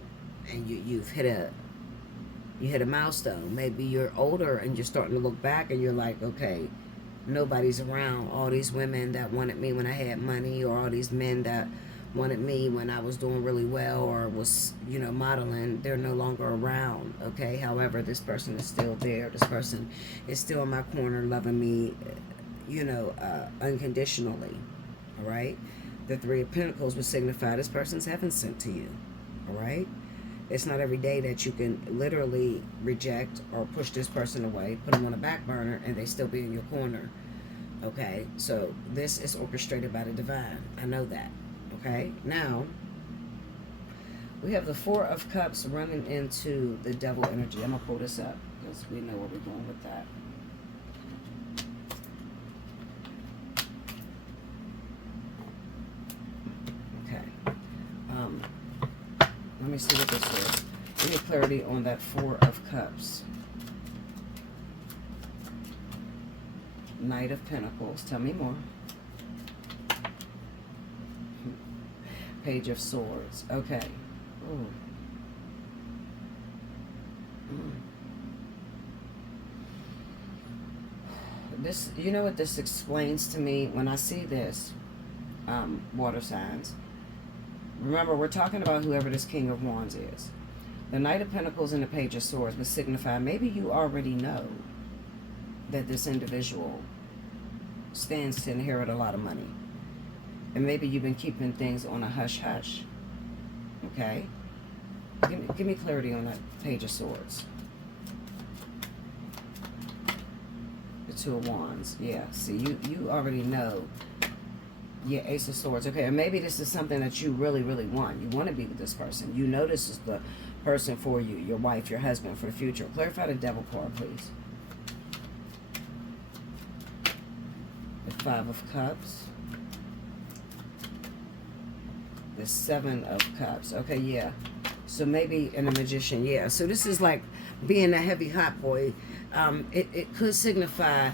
you hit a milestone. Maybe you're older and you're starting to look back and you're like, okay, nobody's around. All these women that wanted me when I had money, or all these men that wanted me when I was doing really well or was, you know, modeling, they're no longer around. Okay, however, this person is still there. This person is still in my corner, loving me, you know, unconditionally. All right, the Three of Pentacles would signify this person's heaven sent to you. All right, it's not every day that you can literally reject or push this person away, put them on a back burner, and they still be in your corner. Okay, so this is orchestrated by the divine. I know that. Okay, now we have the Four of Cups running into the Devil energy. I'm going to pull this up because we know where we're going with that. Okay. Let me see what this is. Any clarity on that Four of Cups? Knight of Pentacles. Tell me more. Page of Swords. Okay. Ooh. This, you know what this explains to me when I see this, water signs. Remember, we're talking about whoever this King of Wands is. The Knight of Pentacles and the Page of Swords would signify maybe you already know that this individual stands to inherit a lot of money. And maybe you've been keeping things on a hush-hush. Okay? Give me clarity on that Page of Swords. The Two of Wands. Yeah, see, you already know. Yeah, Ace of Swords. Okay, and maybe this is something that you really, really want. You want to be with this person. You know this is the person for you, your wife, your husband, for the future. Clarify the Devil card, please. The Five of Cups. The Seven of Cups. Okay, yeah. So maybe in a Magician, yeah. So this is like being a heavy hot boy. It could signify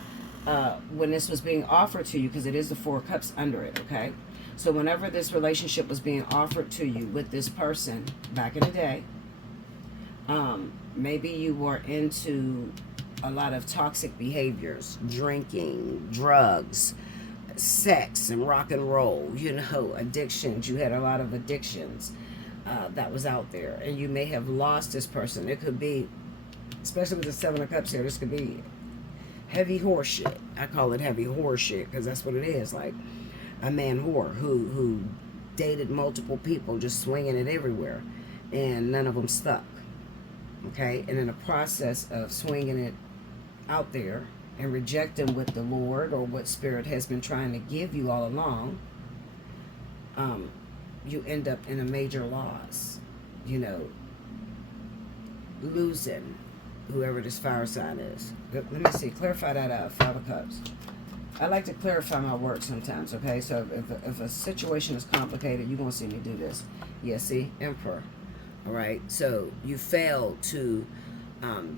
when this was being offered to you, because it is the Four of Cups under it, okay? So whenever this relationship was being offered to you with this person back in the day, maybe you were into a lot of toxic behaviors, drinking, drugs, sex and rock and roll, you know, addictions. You had a lot of addictions that was out there, and you may have lost this person. It could be, especially with the Seven of Cups here, this could be heavy whore shit. I call it heavy whore shit because that's what it is, like a man whore who dated multiple people, just swinging it everywhere, and none of them stuck. Okay, and in the process of swinging it out there and rejecting what the Lord or what Spirit has been trying to give you all along, you end up in a major loss, you know, losing whoever this fire sign is. Let me see, clarify that Five of Cups. I like to clarify my work sometimes, okay? So if a situation is complicated, you're going to see me do this. Yeah, see? Emperor. All right? So you failed to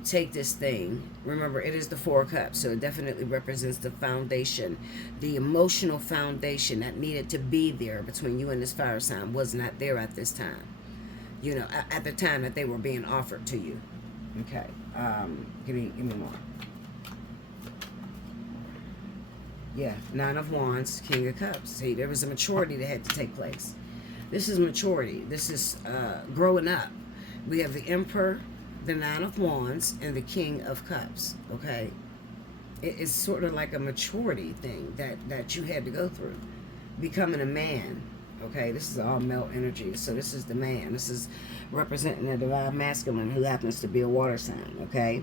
take this thing. Remember, it is the Four of Cups, so it definitely represents the foundation. The emotional foundation that needed to be there between you and this fire sign was not there at this time. You know, at the time that they were being offered to you. Okay. Give me more. Yeah, Nine of Wands, King of Cups. See, there was a maturity that had to take place. This is maturity. This is growing up. We have the Emperor, the Nine of Wands, and the King of Cups. Okay, it's sort of like a maturity thing that you had to go through, becoming a man. Okay, this is all male energy. So this is the man. This is representing the divine masculine who happens to be a water sign. Okay.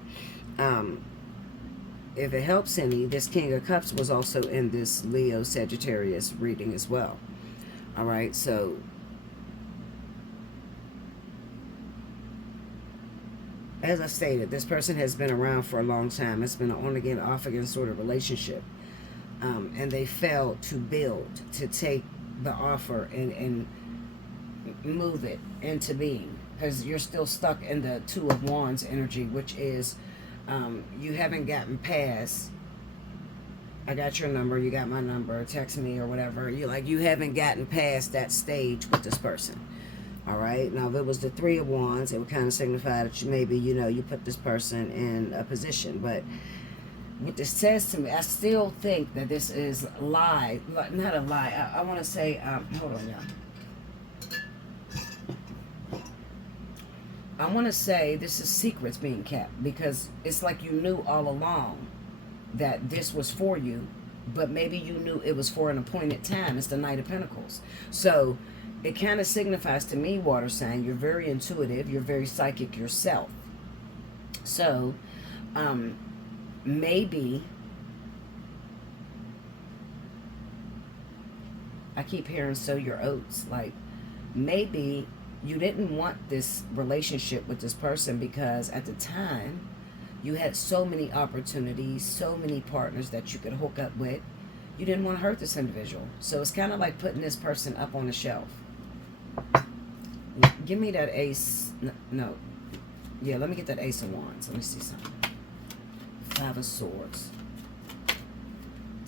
If it helps any, this King of Cups was also in this Leo Sagittarius reading as well. All right, so as I stated, this person has been around for a long time. It's been an on again, off again sort of relationship. And they failed to build, to take the offer and move it into being. Because you're still stuck in the Two of Wands energy, which is you haven't gotten past, I got your number, you got my number, text me or whatever. You haven't gotten past that stage with this person. All right. Now, if it was the Three of Wands, it would kind of signify that maybe, you put this person in a position. But what this says to me, I still think that this is a lie. Not a lie. I want to say, hold on, y'all. I want to say this is secrets being kept, because it's like you knew all along that this was for you, but maybe you knew it was for an appointed time. It's the Knight of Pentacles. So it kind of signifies to me, water sign, you're very intuitive, you're very psychic yourself. So maybe, I keep hearing sow your oats, like maybe you didn't want this relationship with this person because at the time you had so many opportunities, so many partners that you could hook up with. You didn't want to hurt this individual. So it's kind of like putting this person up on the shelf. Give me that ace. No. Yeah, let me get that Ace of Wands. Let me see something. Five of Swords.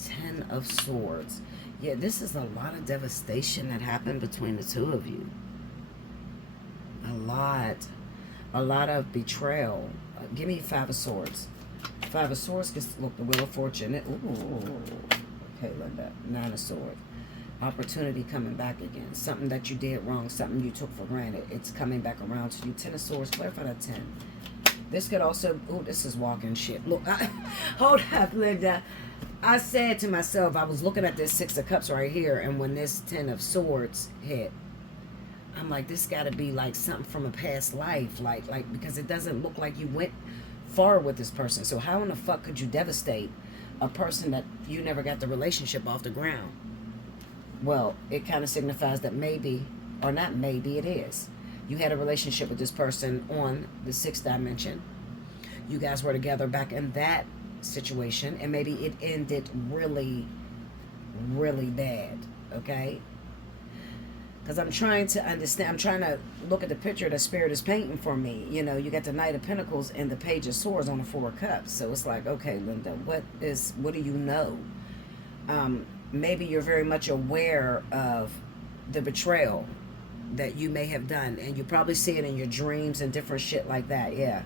10 of Swords. Yeah, this is a lot of devastation that happened between the two of you. A lot of betrayal. Give me Five of Swords. Five of Swords gets, look, the Wheel of Fortune. Ooh. Okay, like that. Nine of Swords. Opportunity coming back again. Something that you did wrong. Something you took for granted. It's coming back around to you. 10 of Swords. Clarify that 10. This could also... Oh, this is walking shit. Look, hold up, Linda. I said to myself, I was looking at this Six of Cups right here, and when this 10 of Swords hit, I'm like, this got to be like something from a past life. Like, because it doesn't look like you went far with this person. So how in the fuck could you devastate a person that you never got the relationship off the ground? Well, it kind of signifies that maybe, or not maybe, it is. You had a relationship with this person on the 6th dimension. You guys were together back in that situation, and maybe it ended really, really bad, okay? Because I'm trying to understand, I'm trying to look at the picture that Spirit is painting for me. You got the Knight of Pentacles and the Page of Swords on the 4 of Cups. So it's like, okay, Linda, what do you know? Maybe you're very much aware of the betrayal that you may have done, and you probably see it in your dreams and different shit like that. Yeah,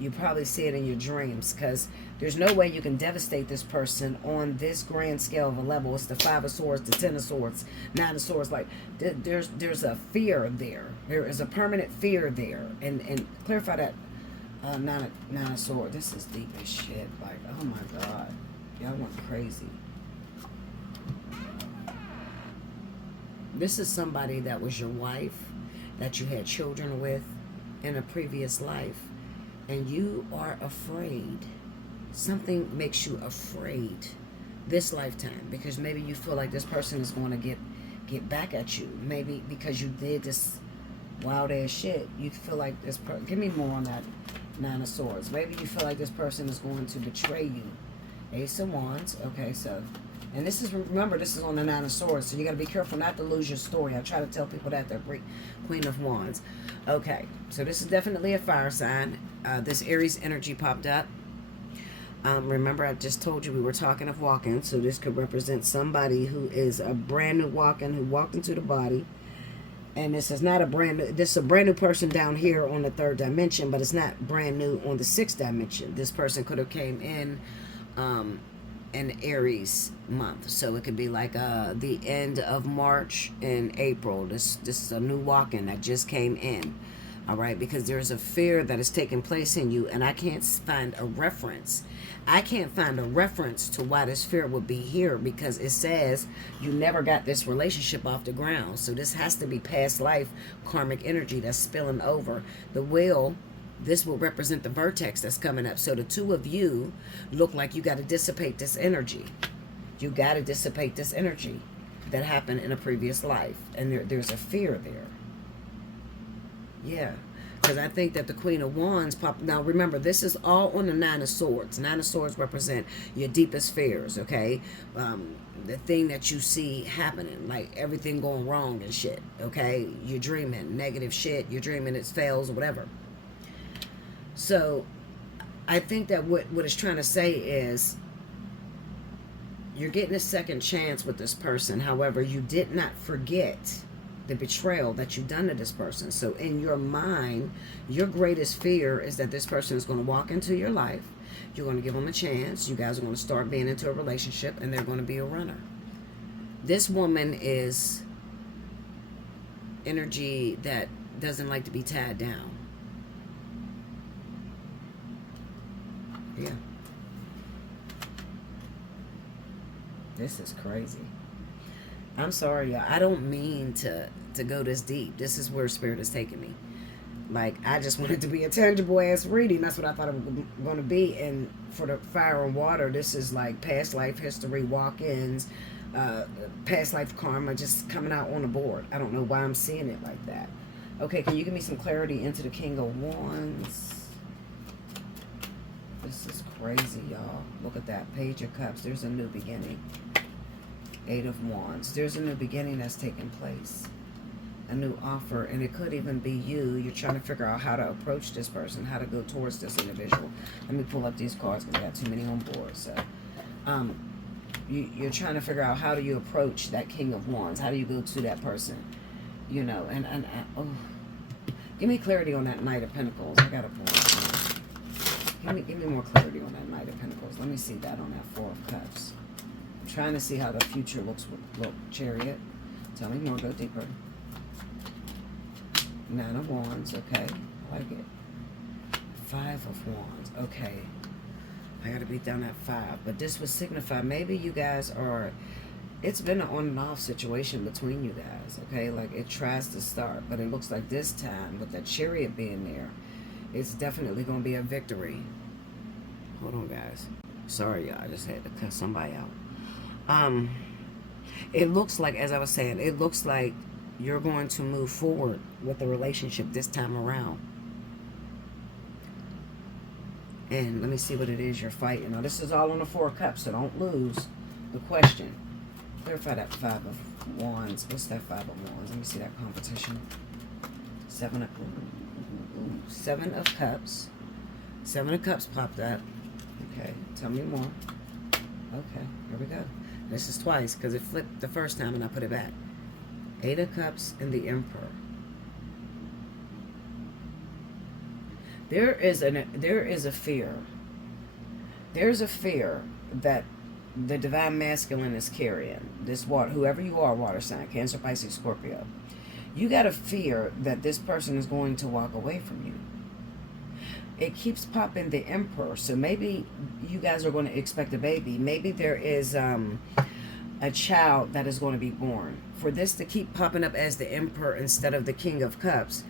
you probably see it in your dreams, because there's no way you can devastate this person on this grand scale of a level. It's the 5 of Swords, the 10 of Swords, 9 of Swords. Like there's a fear there. There is a permanent fear there, and clarify that 9 of Swords. This is deep as shit. Like, oh my god, y'all went crazy. This is somebody that was your wife, that you had children with in a previous life, and you are afraid. Something makes you afraid this lifetime, because maybe you feel like this person is going to get back at you. Maybe because you did this wild ass shit, you feel like this person... Give me more on that 9 of Swords. Maybe you feel like this person is going to betray you. Ace of Wands. Okay, so... And this is, remember, this is on the 9 of Swords, so you got to be careful not to lose your story. I try to tell people that they're Queen of Wands. Okay, so this is definitely a fire sign. This Aries energy popped up. Remember, I just told you we were talking of walking, so this could represent somebody who is a brand new walking, who walked into the body. And this is not a brand new, this is a brand new person down here on the 3rd dimension, but it's not brand new on the 6th dimension. This person could have came in Aries month, so it could be like the end of March and April. This is a new walk-in that just came in. All right, because there's a fear that is taking place in you, and I can't find a reference. I can't find a reference to why this fear would be here, because it says you never got this relationship off the ground. So this has to be past life karmic energy that's spilling over. The wheel, this will represent the vertex that's coming up. So the two of you look like you got to dissipate this energy. You got to dissipate this energy that happened in a previous life. And there's a fear there. Yeah, because I think that the Queen of Wands pop. Now remember, this is all on the Nine of Swords. Nine of Swords represent your deepest fears, okay? The thing that you see happening, like everything going wrong and shit, okay? You're dreaming negative shit. You're dreaming it fails or whatever. So I think that what it's trying to say is you're getting a second chance with this person. However, you did not forget the betrayal that you've done to this person. So in your mind, your greatest fear is that this person is going to walk into your life. You're going to give them a chance. You guys are going to start being into a relationship, and they're going to be a runner. This woman is energy that doesn't like to be tied down. Yeah. This is crazy. I'm sorry, y'all. I don't mean to go this deep. This is where Spirit is taking me. Like, I just wanted to be a tangible ass reading. That's what I thought it was going to be. And for the fire and water, this is like past life history, walk-ins, past life karma just coming out on the board. I don't know why I'm seeing it like that. Okay, can you give me some clarity into the King of Wands? This is crazy, y'all. Look at that. Page of Cups. There's a new beginning. Eight of Wands. There's a new beginning that's taking place. A new offer. And it could even be you. You're trying to figure out how to approach this person. How to go towards this individual. Let me pull up these cards because I got too many on board. So, you're trying to figure out how do you approach that King of Wands. How do you go to that person? You know, and oh, give me clarity on that Knight of Pentacles. I got to pull it. Give me more clarity on that Knight of Pentacles. Let me see that on that Four of Cups. I'm trying to see how the future looks with Chariot. Tell me more. Go deeper. Nine of Wands. Okay. I like it. Five of Wands. Okay. I got to beat down that 5. But this would signify maybe you guys are... It's been an on and off situation between you guys. Okay. Like it tries to start. But it looks like this time with that Chariot being there, it's definitely going to be a victory. Hold on, guys. Sorry, y'all. I just had to cut somebody out. It looks like, as I was saying, it looks like you're going to move forward with the relationship this time around. And let me see what it is you're fighting. Now, this is all on the Four of Cups, so don't lose the question. Clarify that Five of Wands. What's that Five of Wands? Let me see that competition. Seven of Cups. Seven of Cups popped up. Okay, tell me more. Okay, here we go. This is twice because it flipped the first time and I put it back. Eight of Cups and the Emperor. There is a fear. There's a fear that the divine masculine is carrying. This water, whoever you are, water sign, Cancer, Pisces, Scorpio. You got a fear that this person is going to walk away from you. It keeps popping the Emperor. So maybe you guys are going to expect a baby. Maybe there is a child that is going to be born. For this to keep popping up as the Emperor instead of the King of Cups,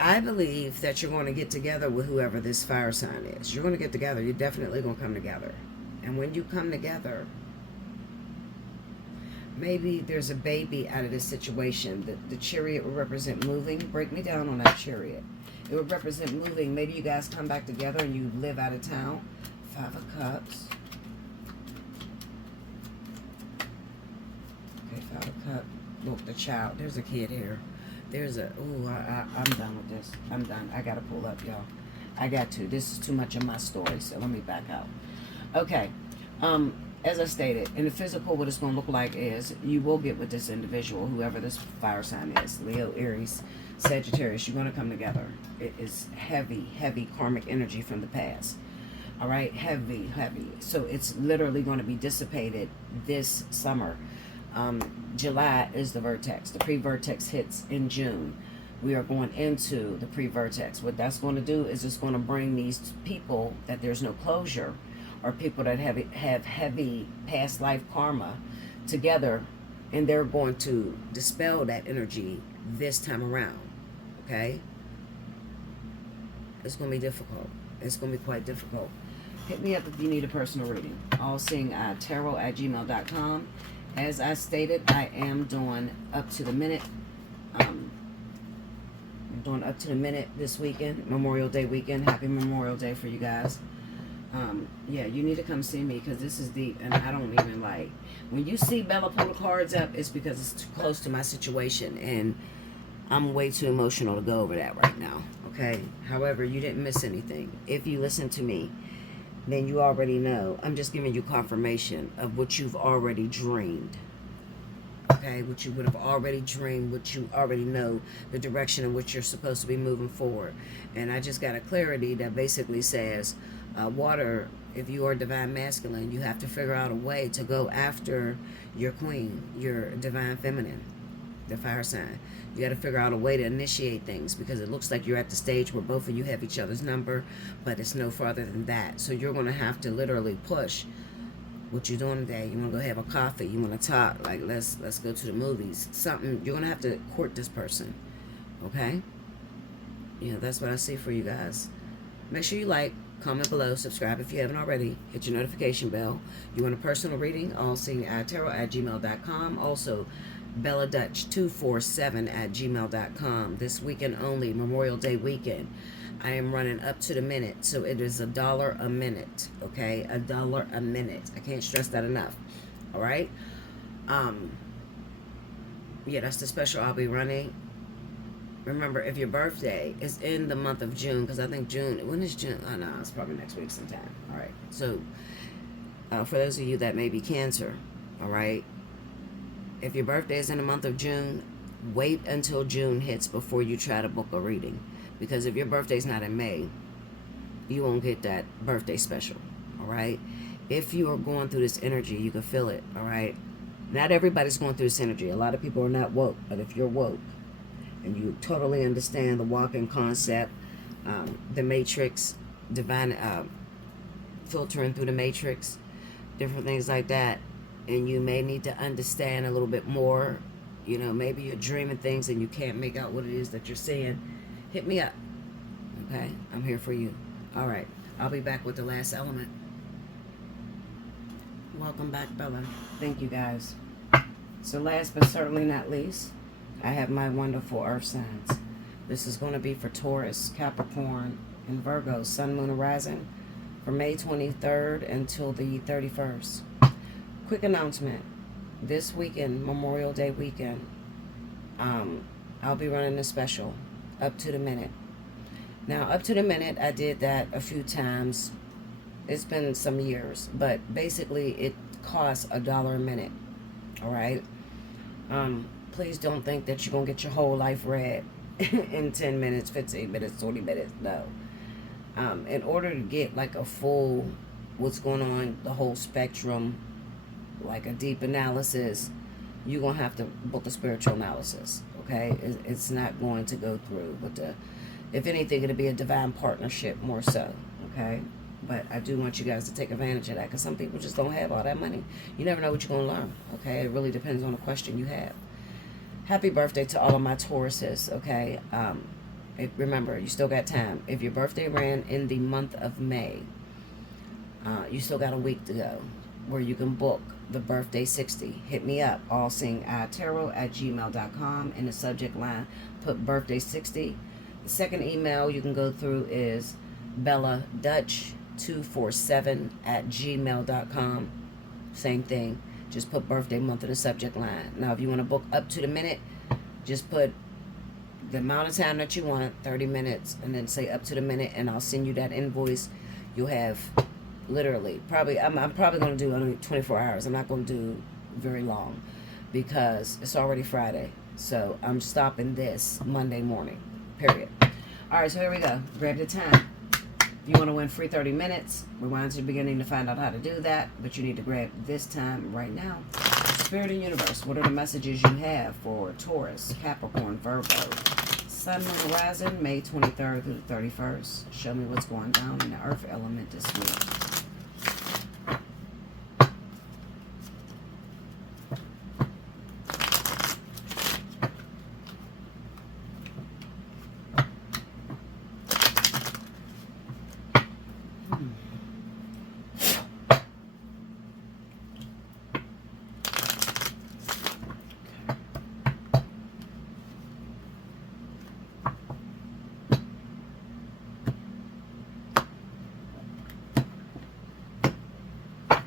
I believe that you're going to get together with whoever this fire sign is. You're going to get together. You're definitely going to come together. And when you come together, maybe there's a baby out of this situation. The Chariot will represent moving. Break me down on that Chariot. It would represent moving. Maybe you guys come back together and you live out of town. Five of Cups. Okay, Five of Cups. Look, the child. There's a kid here. There's a... Ooh, I'm done with this. I'm done. I got to pull up, y'all. I got to. This is too much of my story, so let me back out. Okay. As I stated, in the physical, what it's going to look like is you will get with this individual, whoever this fire sign is, Leo, Aries, Sagittarius. You're going to come together. It is heavy, heavy karmic energy from the past. All right? Heavy, heavy. So it's literally going to be dissipated this summer. July is the vertex. The pre-vertex hits in June. we are going into the pre-vertex. What that's going to do is it's going to bring these people that there's no closure, or people that have heavy past life karma together, and they're going to dispel that energy this time around. Okay? It's going to be difficult. It's going to be quite difficult. Hit me up if you need a personal reading. Allseeingeyetarot@gmail.com. As I stated, I am doing up to the minute. I'm doing up to the minute this weekend, Memorial Day weekend. Happy Memorial Day for you guys. Yeah, you need to come see me because this is deep, and I don't even like. When you see Bella pull the cards up, it's because it's too close to my situation, and I'm way too emotional to go over that right now. Okay? However, you didn't miss anything. If you listen to me, then you already know. I'm just giving you confirmation of what you've already dreamed. Okay? What you would have already dreamed, what you already know, the direction in which you're supposed to be moving forward. And I just got a clarity that basically says, water, if you are divine masculine, you have to figure out a way to go after your queen, your divine feminine, the fire sign. You got to figure out a way to initiate things, because it looks like you're at the stage where both of you have each other's number, but it's no farther than that. So you're going to have to literally push. What you doing today? You want to go have a coffee? You want to talk? Like, let's go to the movies. Something. You're going to have to court this person. Okay? Yeah, that's what I see for you guys. Make sure you like, comment below, subscribe if you haven't already, hit your notification bell. You want a personal reading? Allseeingeyetarot@gmail.com. Also, BellaDutch247@gmail.com. This weekend only, Memorial Day weekend. I am running up to the minute, so it is $1 a minute. Okay, $1 a minute. I can't stress that enough. All right. Yeah, that's the special I'll be running. Remember, if your birthday is in the month of June, because I think June, when is June? Oh, no, it's probably next week sometime. All right. So, for those of you that may be Cancer, all right, if your birthday is in the month of June, wait until June hits before you try to book a reading. Because if your birthday's not in May, you won't get that birthday special, all right? If you are going through this energy, you can feel it, all right? Not everybody's going through this energy. A lot of people are not woke, but if you're woke and you totally understand the walking concept, the matrix, divine, filtering through the matrix, different things like that, and you may need to understand a little bit more, you know, maybe you're dreaming things and you can't make out what it is that you're seeing, hit me up, okay? I'm here for you. All right, I'll be back with the last element. Welcome back, Bella. Thank you, guys. So last but certainly not least, I have my wonderful earth signs. This is going to be for Taurus, Capricorn, and Virgo, Sun, Moon, and Rising, from May 23rd until the 31st. Quick announcement. This weekend, Memorial Day weekend, I'll be running a special, up to the minute. Now, up to the minute, I did that a few times. It's been some years, but basically it costs $1 a minute. All right. Please don't think that you're gonna get your whole life read in 10 minutes, 15 minutes, 20 minutes. No. In order to get like a full, what's going on, the whole spectrum, like a deep analysis, you're gonna have to book a spiritual analysis. Okay, it's not going to go through with the, if anything, it'll be a divine partnership more so. Okay, but I do want you guys to take advantage of that, because some people just don't have all that money. You never know what you're gonna learn. Okay, it really depends on the question you have. Happy birthday to all of my Tauruses. Okay, remember, you still got time. If your birthday ran in the month of May, you still got a week to go where you can book the birthday 60. Hit me up, allseeingeyetarot@gmail.com. In the subject line, put birthday 60. The second email you can go through is BellaDutch247@gmail.com. Same thing. Just put birthday month in the subject line. Now, if you want to book up to the minute, just put the amount of time that you want, 30 minutes, and then say up to the minute, and I'll send you that invoice. You'll have literally, I'm probably going to do only 24 hours. I'm not going to do very long because it's already Friday. So I'm stopping this Monday morning, period. All right, so here we go. Grab the time. If you want to win free 30 minutes, rewind to the beginning to find out how to do that. But you need to grab this time right now. Spirit and universe, what are the messages you have for Taurus, Capricorn, Virgo, Sun, Moon, Rising, May 23rd through the 31st. Show me what's going down in the earth element this week.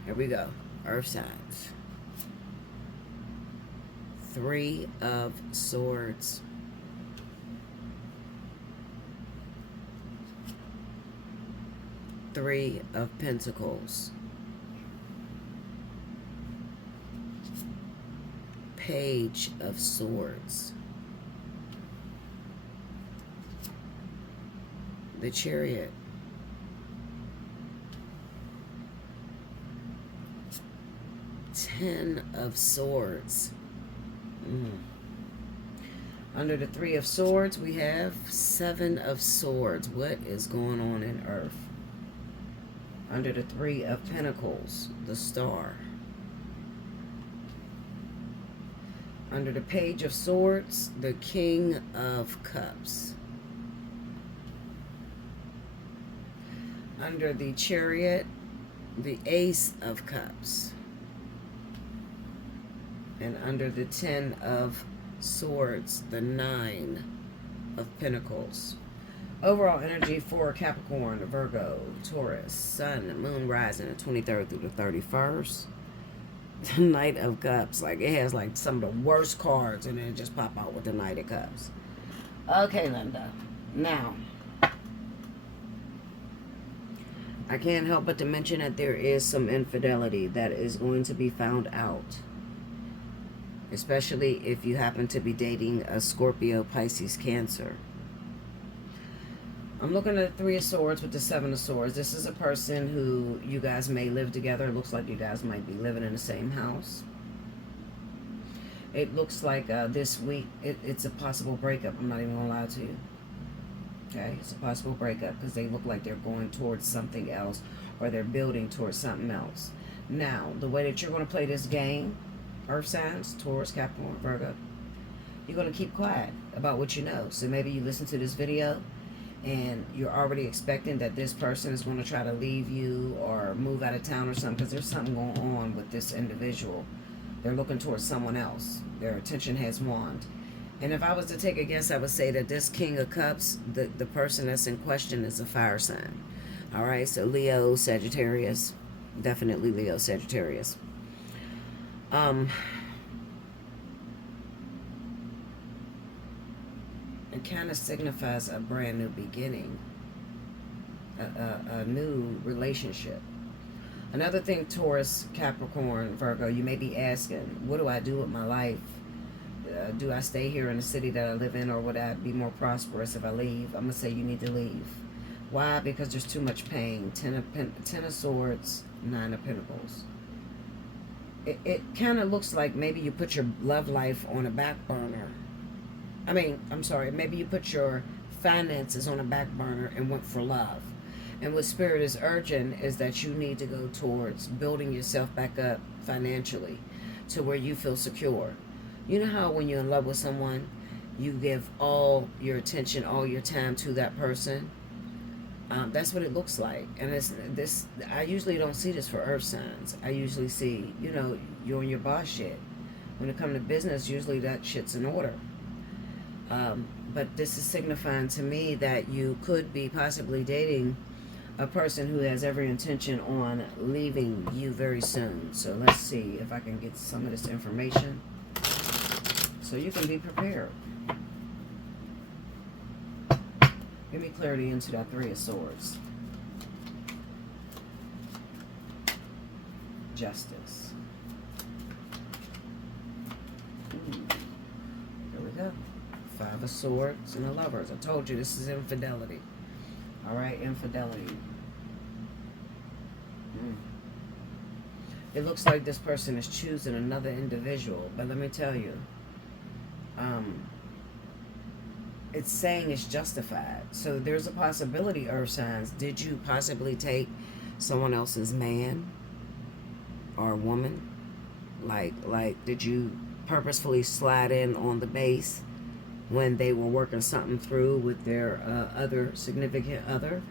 Here we go. Earth signs. 3 of Swords. Three of Pentacles. Page of Swords. The Chariot. Ten of Swords. Under the 3 of Swords, we have 7 of Swords. What is going on in Earth? Under the 3 of Pentacles, the Star. Under the Page of Swords, the King of Cups. Under the Chariot, the Ace of Cups. And under the 10 of Swords, the 9 of Pentacles. Overall energy for Capricorn, Virgo, Taurus, Sun, Moon, Rising, the 23rd through the 31st. The Knight of Cups. Like, it has like some of the worst cards, and then it just pop out with the Knight of Cups. Okay, Linda. Now, I can't help but to mention that there is some infidelity that is going to be found out. Especially if you happen to be dating a Scorpio, Pisces, Cancer. I'm looking at the 3 of Swords with the 7 of Swords. This is a person who you guys may live together. It looks like you guys might be living in the same house. It looks like this week, it's a possible breakup. I'm not even going to lie to you. Okay, it's a possible breakup because they look like they're going towards something else, or they're building towards something else. Now, the way that you're going to play this game, Earth signs, Taurus, Capricorn, Virgo, you're going to keep quiet about what you know. So maybe you listen to this video and you're already expecting that this person is going to try to leave you or move out of town or something, because there's something going on with this individual. They're looking towards someone else. Their attention has waned. And if I was to take a guess, I would say that this King of Cups, the person that's in question, is a fire sign. All right, so Leo, Sagittarius. Definitely Leo, Sagittarius. It kind of signifies a brand new beginning, a new relationship. Another thing, Taurus, Capricorn, Virgo, you may be asking, what do I do with my life? Do I stay here in the city that I live in, or would I be more prosperous if I leave? I'm going to say you need to leave. Why? Because there's too much pain. 10 of Swords, 9 of Pentacles. It kind of looks like maybe you put your love life on a back burner. Maybe you put your finances on a back burner and went for love. And what Spirit is urging is that you need to go towards building yourself back up financially to where you feel secure. You know how when you're in love with someone, you give all your attention, all your time to that person? That's what it looks like. And I usually don't see this for Earth signs. I usually see, you and your boss shit. When it comes to business, usually that shit's in order. But this is signifying to me that you could be possibly dating a person who has every intention on leaving you very soon. So let's see if I can get some of this information so you can be prepared. Give me clarity into that 3 of Swords. Justice. Here we go. 5 of Swords and the Lovers. I told you this is infidelity. All right, infidelity. It looks like this person is choosing another individual, but let me tell you, it's saying it's justified. So there's a possibility, earth signs. Did you possibly take someone else's man or woman? Like did you purposefully slide in on the base when they were working something through with their other significant other?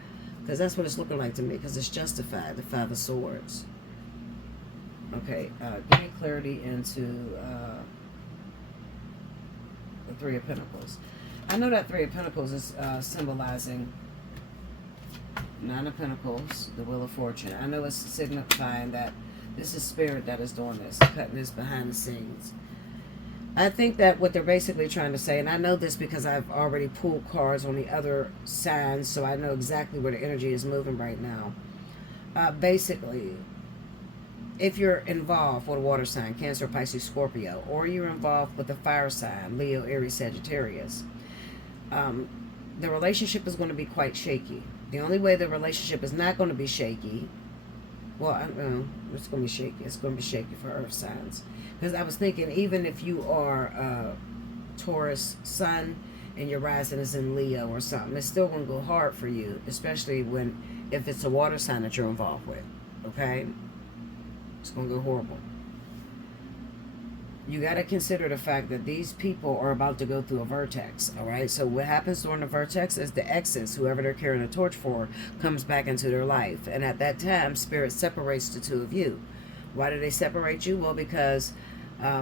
Because that's what it's looking like to me, because it's justified, the Five of Swords. Okay, give me clarity into the Three of Pentacles. I know that Three of Pentacles is symbolizing Nine of Pentacles, the Wheel of Fortune. I know it's signifying that this is spirit that is doing this, cutting this behind the scenes. I think that what they're basically trying to say, and I know this because I've already pulled cards on the other signs, so I know exactly where the energy is moving right now. Basically, if you're involved with a water sign, Cancer, Pisces, Scorpio, or you're involved with a fire sign, Leo, Aries, Sagittarius, the relationship is going to be quite shaky. The only way the relationship is not going to be shaky, well, I don't know, it's going to be shaky. It's going to be shaky for earth signs. Because I was thinking, even if you are Taurus sun and your rising is in Leo or something, it's still going to go hard for you, especially if it's a water sign that you're involved with, okay? It's going to go horrible. You got to consider the fact that these people are about to go through a vertex, all right? So what happens during the vertex is the exes, whoever they're carrying a torch for, comes back into their life. And at that time, Spirit separates the two of you. Why do they separate you? Well, because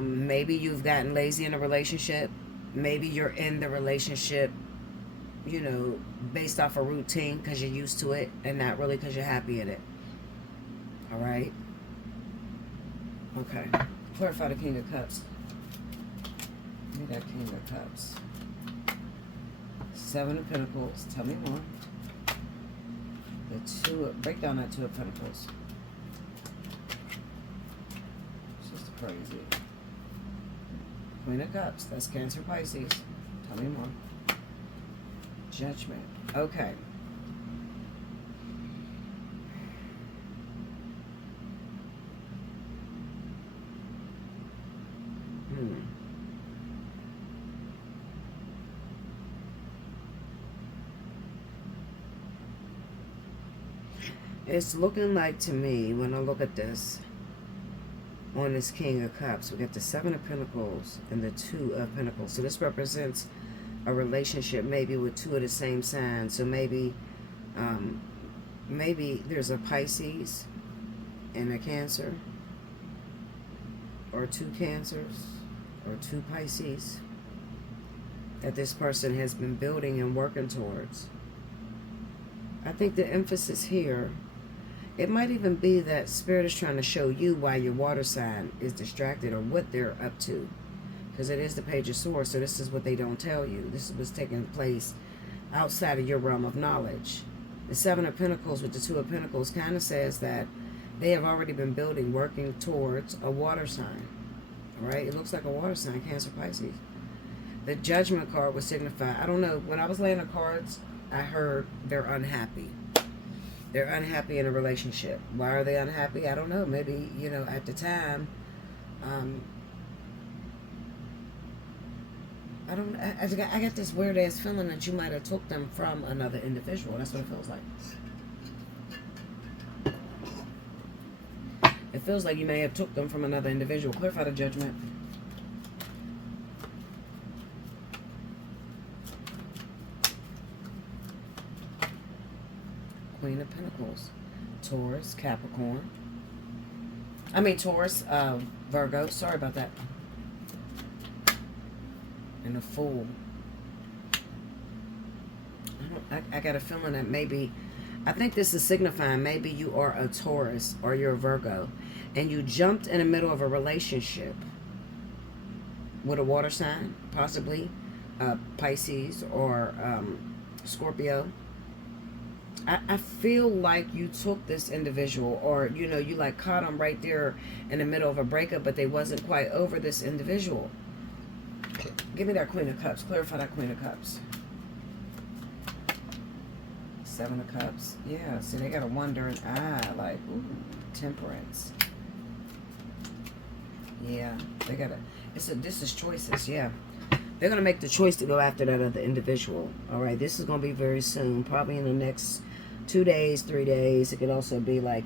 maybe you've gotten lazy in a relationship. Maybe you're in the relationship, you know, based off a routine because you're used to it and not really because you're happy in it. All right? Okay. Clarify the King of Cups. Give me that King of Cups. Seven of Pentacles. Tell me more. Break down that Two of Pentacles. It's just crazy. Queen of Cups. That's Cancer, Pisces. Tell me more. Judgment. Okay. It's looking like to me, when I look at this, on this King of Cups, we got the Seven of Pentacles and the Two of Pentacles. So this represents a relationship maybe with two of the same signs. So maybe there's a Pisces and a Cancer, or two Cancers, or two Pisces that this person has been building and working towards. I think the emphasis here, it might even be that Spirit is trying to show you why your water sign is distracted or what they're up to. Because it is the Page of Swords, so this is what they don't tell you. This is what's taking place outside of your realm of knowledge. The Seven of Pentacles with the Two of Pentacles kind of says that they have already been building, working towards a water sign. All right? It looks like a water sign, Cancer, Pisces. The Judgment card would signify, I don't know, when I was laying the cards, I heard they're unhappy. They're unhappy in a relationship. Why are they unhappy? I don't know. Maybe, you know, at the time, I got this weird ass feeling that you might have took them from another individual. That's what it feels like. It feels like you may have took them from another individual. Clarify the Judgment. Queen of Pentacles. Taurus, Capricorn. Taurus, Virgo. Sorry about that. And the Fool. I got a feeling that maybe, I think this is signifying maybe you are a Taurus or you're a Virgo, and you jumped in the middle of a relationship with a water sign, possibly Pisces or Scorpio. I feel like you took this individual, or, you know, you like caught them right there in the middle of a breakup, but they wasn't quite over this individual. Give me that Queen of Cups. Clarify that Queen of Cups. Seven of Cups. Yeah, see, they got a wandering eye, like, ooh, Temperance. Yeah, they got a, this is choices, yeah. They're going to make the choice to go after that other individual. All right, this is going to be very soon, probably in the next 2 days, 3 days. It could also be like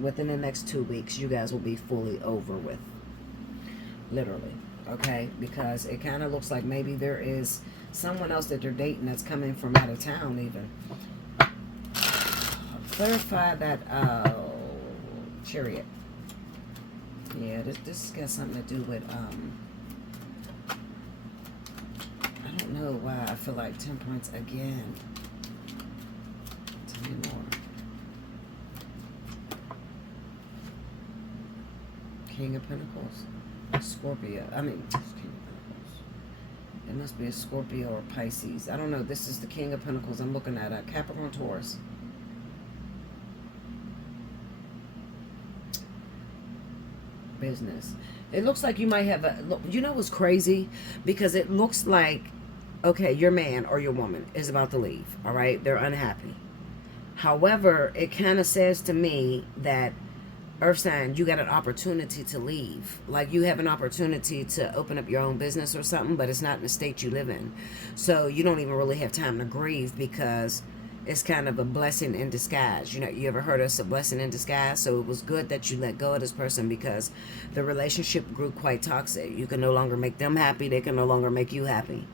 within the next 2 weeks, you guys will be fully over with. Literally. Okay, because it kind of looks like maybe there is someone else that they're dating that's coming from out of town even. Clarify that Chariot. Yeah, this has got something to do with I don't know why I feel like Temperance again. Tell me more. King of Pentacles. Scorpio. I mean, King of Pentacles. It must be a Scorpio or Pisces. I don't know. This is the King of Pentacles. I'm looking at a Capricorn, Taurus. Business. It looks like you might have a... You know what's crazy? Because it looks like, okay, your man or your woman is about to leave. All right? They're unhappy. However, it kind of says to me that Earth sign, you got an opportunity to leave. Like you have an opportunity to open up your own business or something, but it's not in the state you live in. So you don't even really have time to grieve because it's kind of a blessing in disguise. You know, you ever heard of a blessing in disguise? So it was good that you let go of this person because the relationship grew quite toxic. You can no longer make them happy. They can no longer make you happy.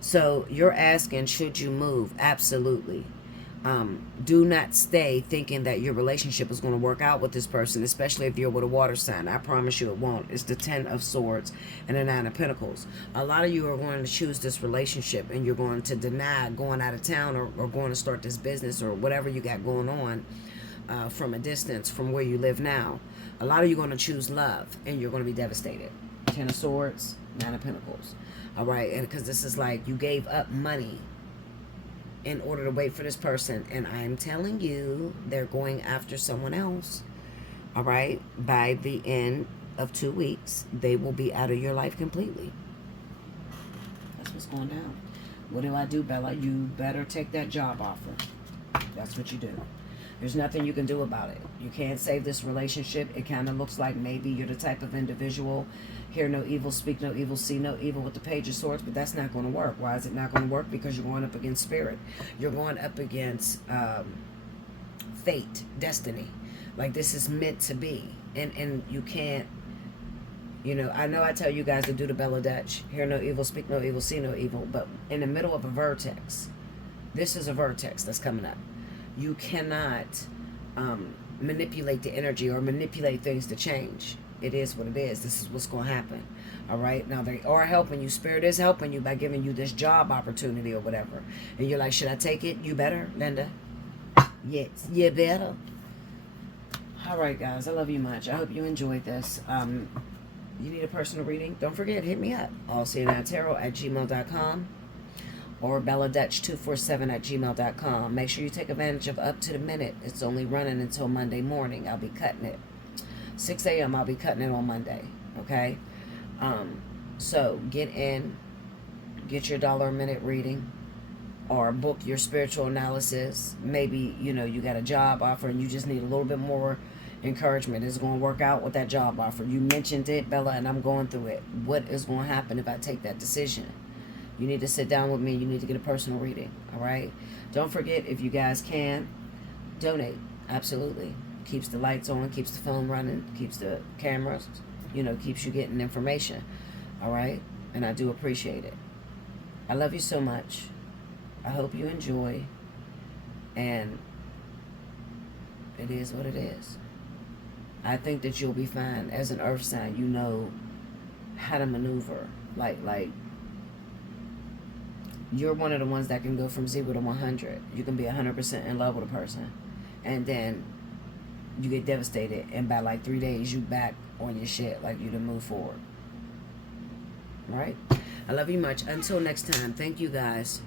So you're asking, should you move? Absolutely. Do not stay thinking that your relationship is going to work out with this person, especially if you're with a water sign. I promise you it won't. It's the 10 of Swords and the 9 of Pentacles. A lot of you are going to choose this relationship and you're going to deny going out of town or going to start this business or whatever you got going on from a distance from where you live now. A lot of you are going to choose love and you're going to be devastated. 10 of Swords, 9 of Pentacles. All right, and because this is like you gave up money in order to wait for this person, and I'm telling you they're going after someone else. All right, by the end of 2 weeks they will be out of your life completely. That's what's going down. What do I do, Bella? You better take that job offer. That's what you do. There's nothing you can do about it. You can't save this relationship. It kind of looks like maybe you're the type of individual, hear no evil, speak no evil, see no evil with the Page of Swords, but that's not going to work. Why is it not going to work? Because you're going up against spirit. You're going up against fate, destiny. Like this is meant to be. And you can't, you know, I know I tell you guys to do the Bella Dutch, hear no evil, speak no evil, see no evil, but in the middle of a vertex, this is a vertex that's coming up. You cannot manipulate the energy or manipulate things to change. It is what it is. This is what's going to happen. All right. Now they are helping you. Spirit is helping you by giving you this job opportunity or whatever. And you're like, should I take it? You better, Linda. Yes, you better. All right, guys. I love you much. I hope you enjoyed this. You need a personal reading? Don't forget, hit me up. Allseeingeyetarot@gmail.com. or belladutch247@gmail.com. Make sure you take advantage of Up to the Minute. It's only running until Monday morning. I'll be cutting it. 6 a.m. I'll be cutting it on Monday. Okay? So get in, get your $1 a minute reading, or book your spiritual analysis. Maybe, you know, you got a job offer and you just need a little bit more encouragement. Is it going to work out with that job offer? You mentioned it, Bella, and I'm going through it. What is going to happen if I take that decision? You need to sit down with me. You need to get a personal reading. All right? Don't forget, if you guys can, donate. Absolutely. Keeps the lights on, keeps the phone running, keeps the cameras, you know, keeps you getting information. All right? And I do appreciate it. I love you so much. I hope you enjoy. And it is what it is. I think that you'll be fine. As an earth sign, you know how to maneuver. Like, you're one of the ones that can go from 0 to 100. You can be 100% in love with a person. And then you get devastated. And by like 3 days, you back on your shit. Like you to move forward. All right? I love you much. Until next time. Thank you, guys.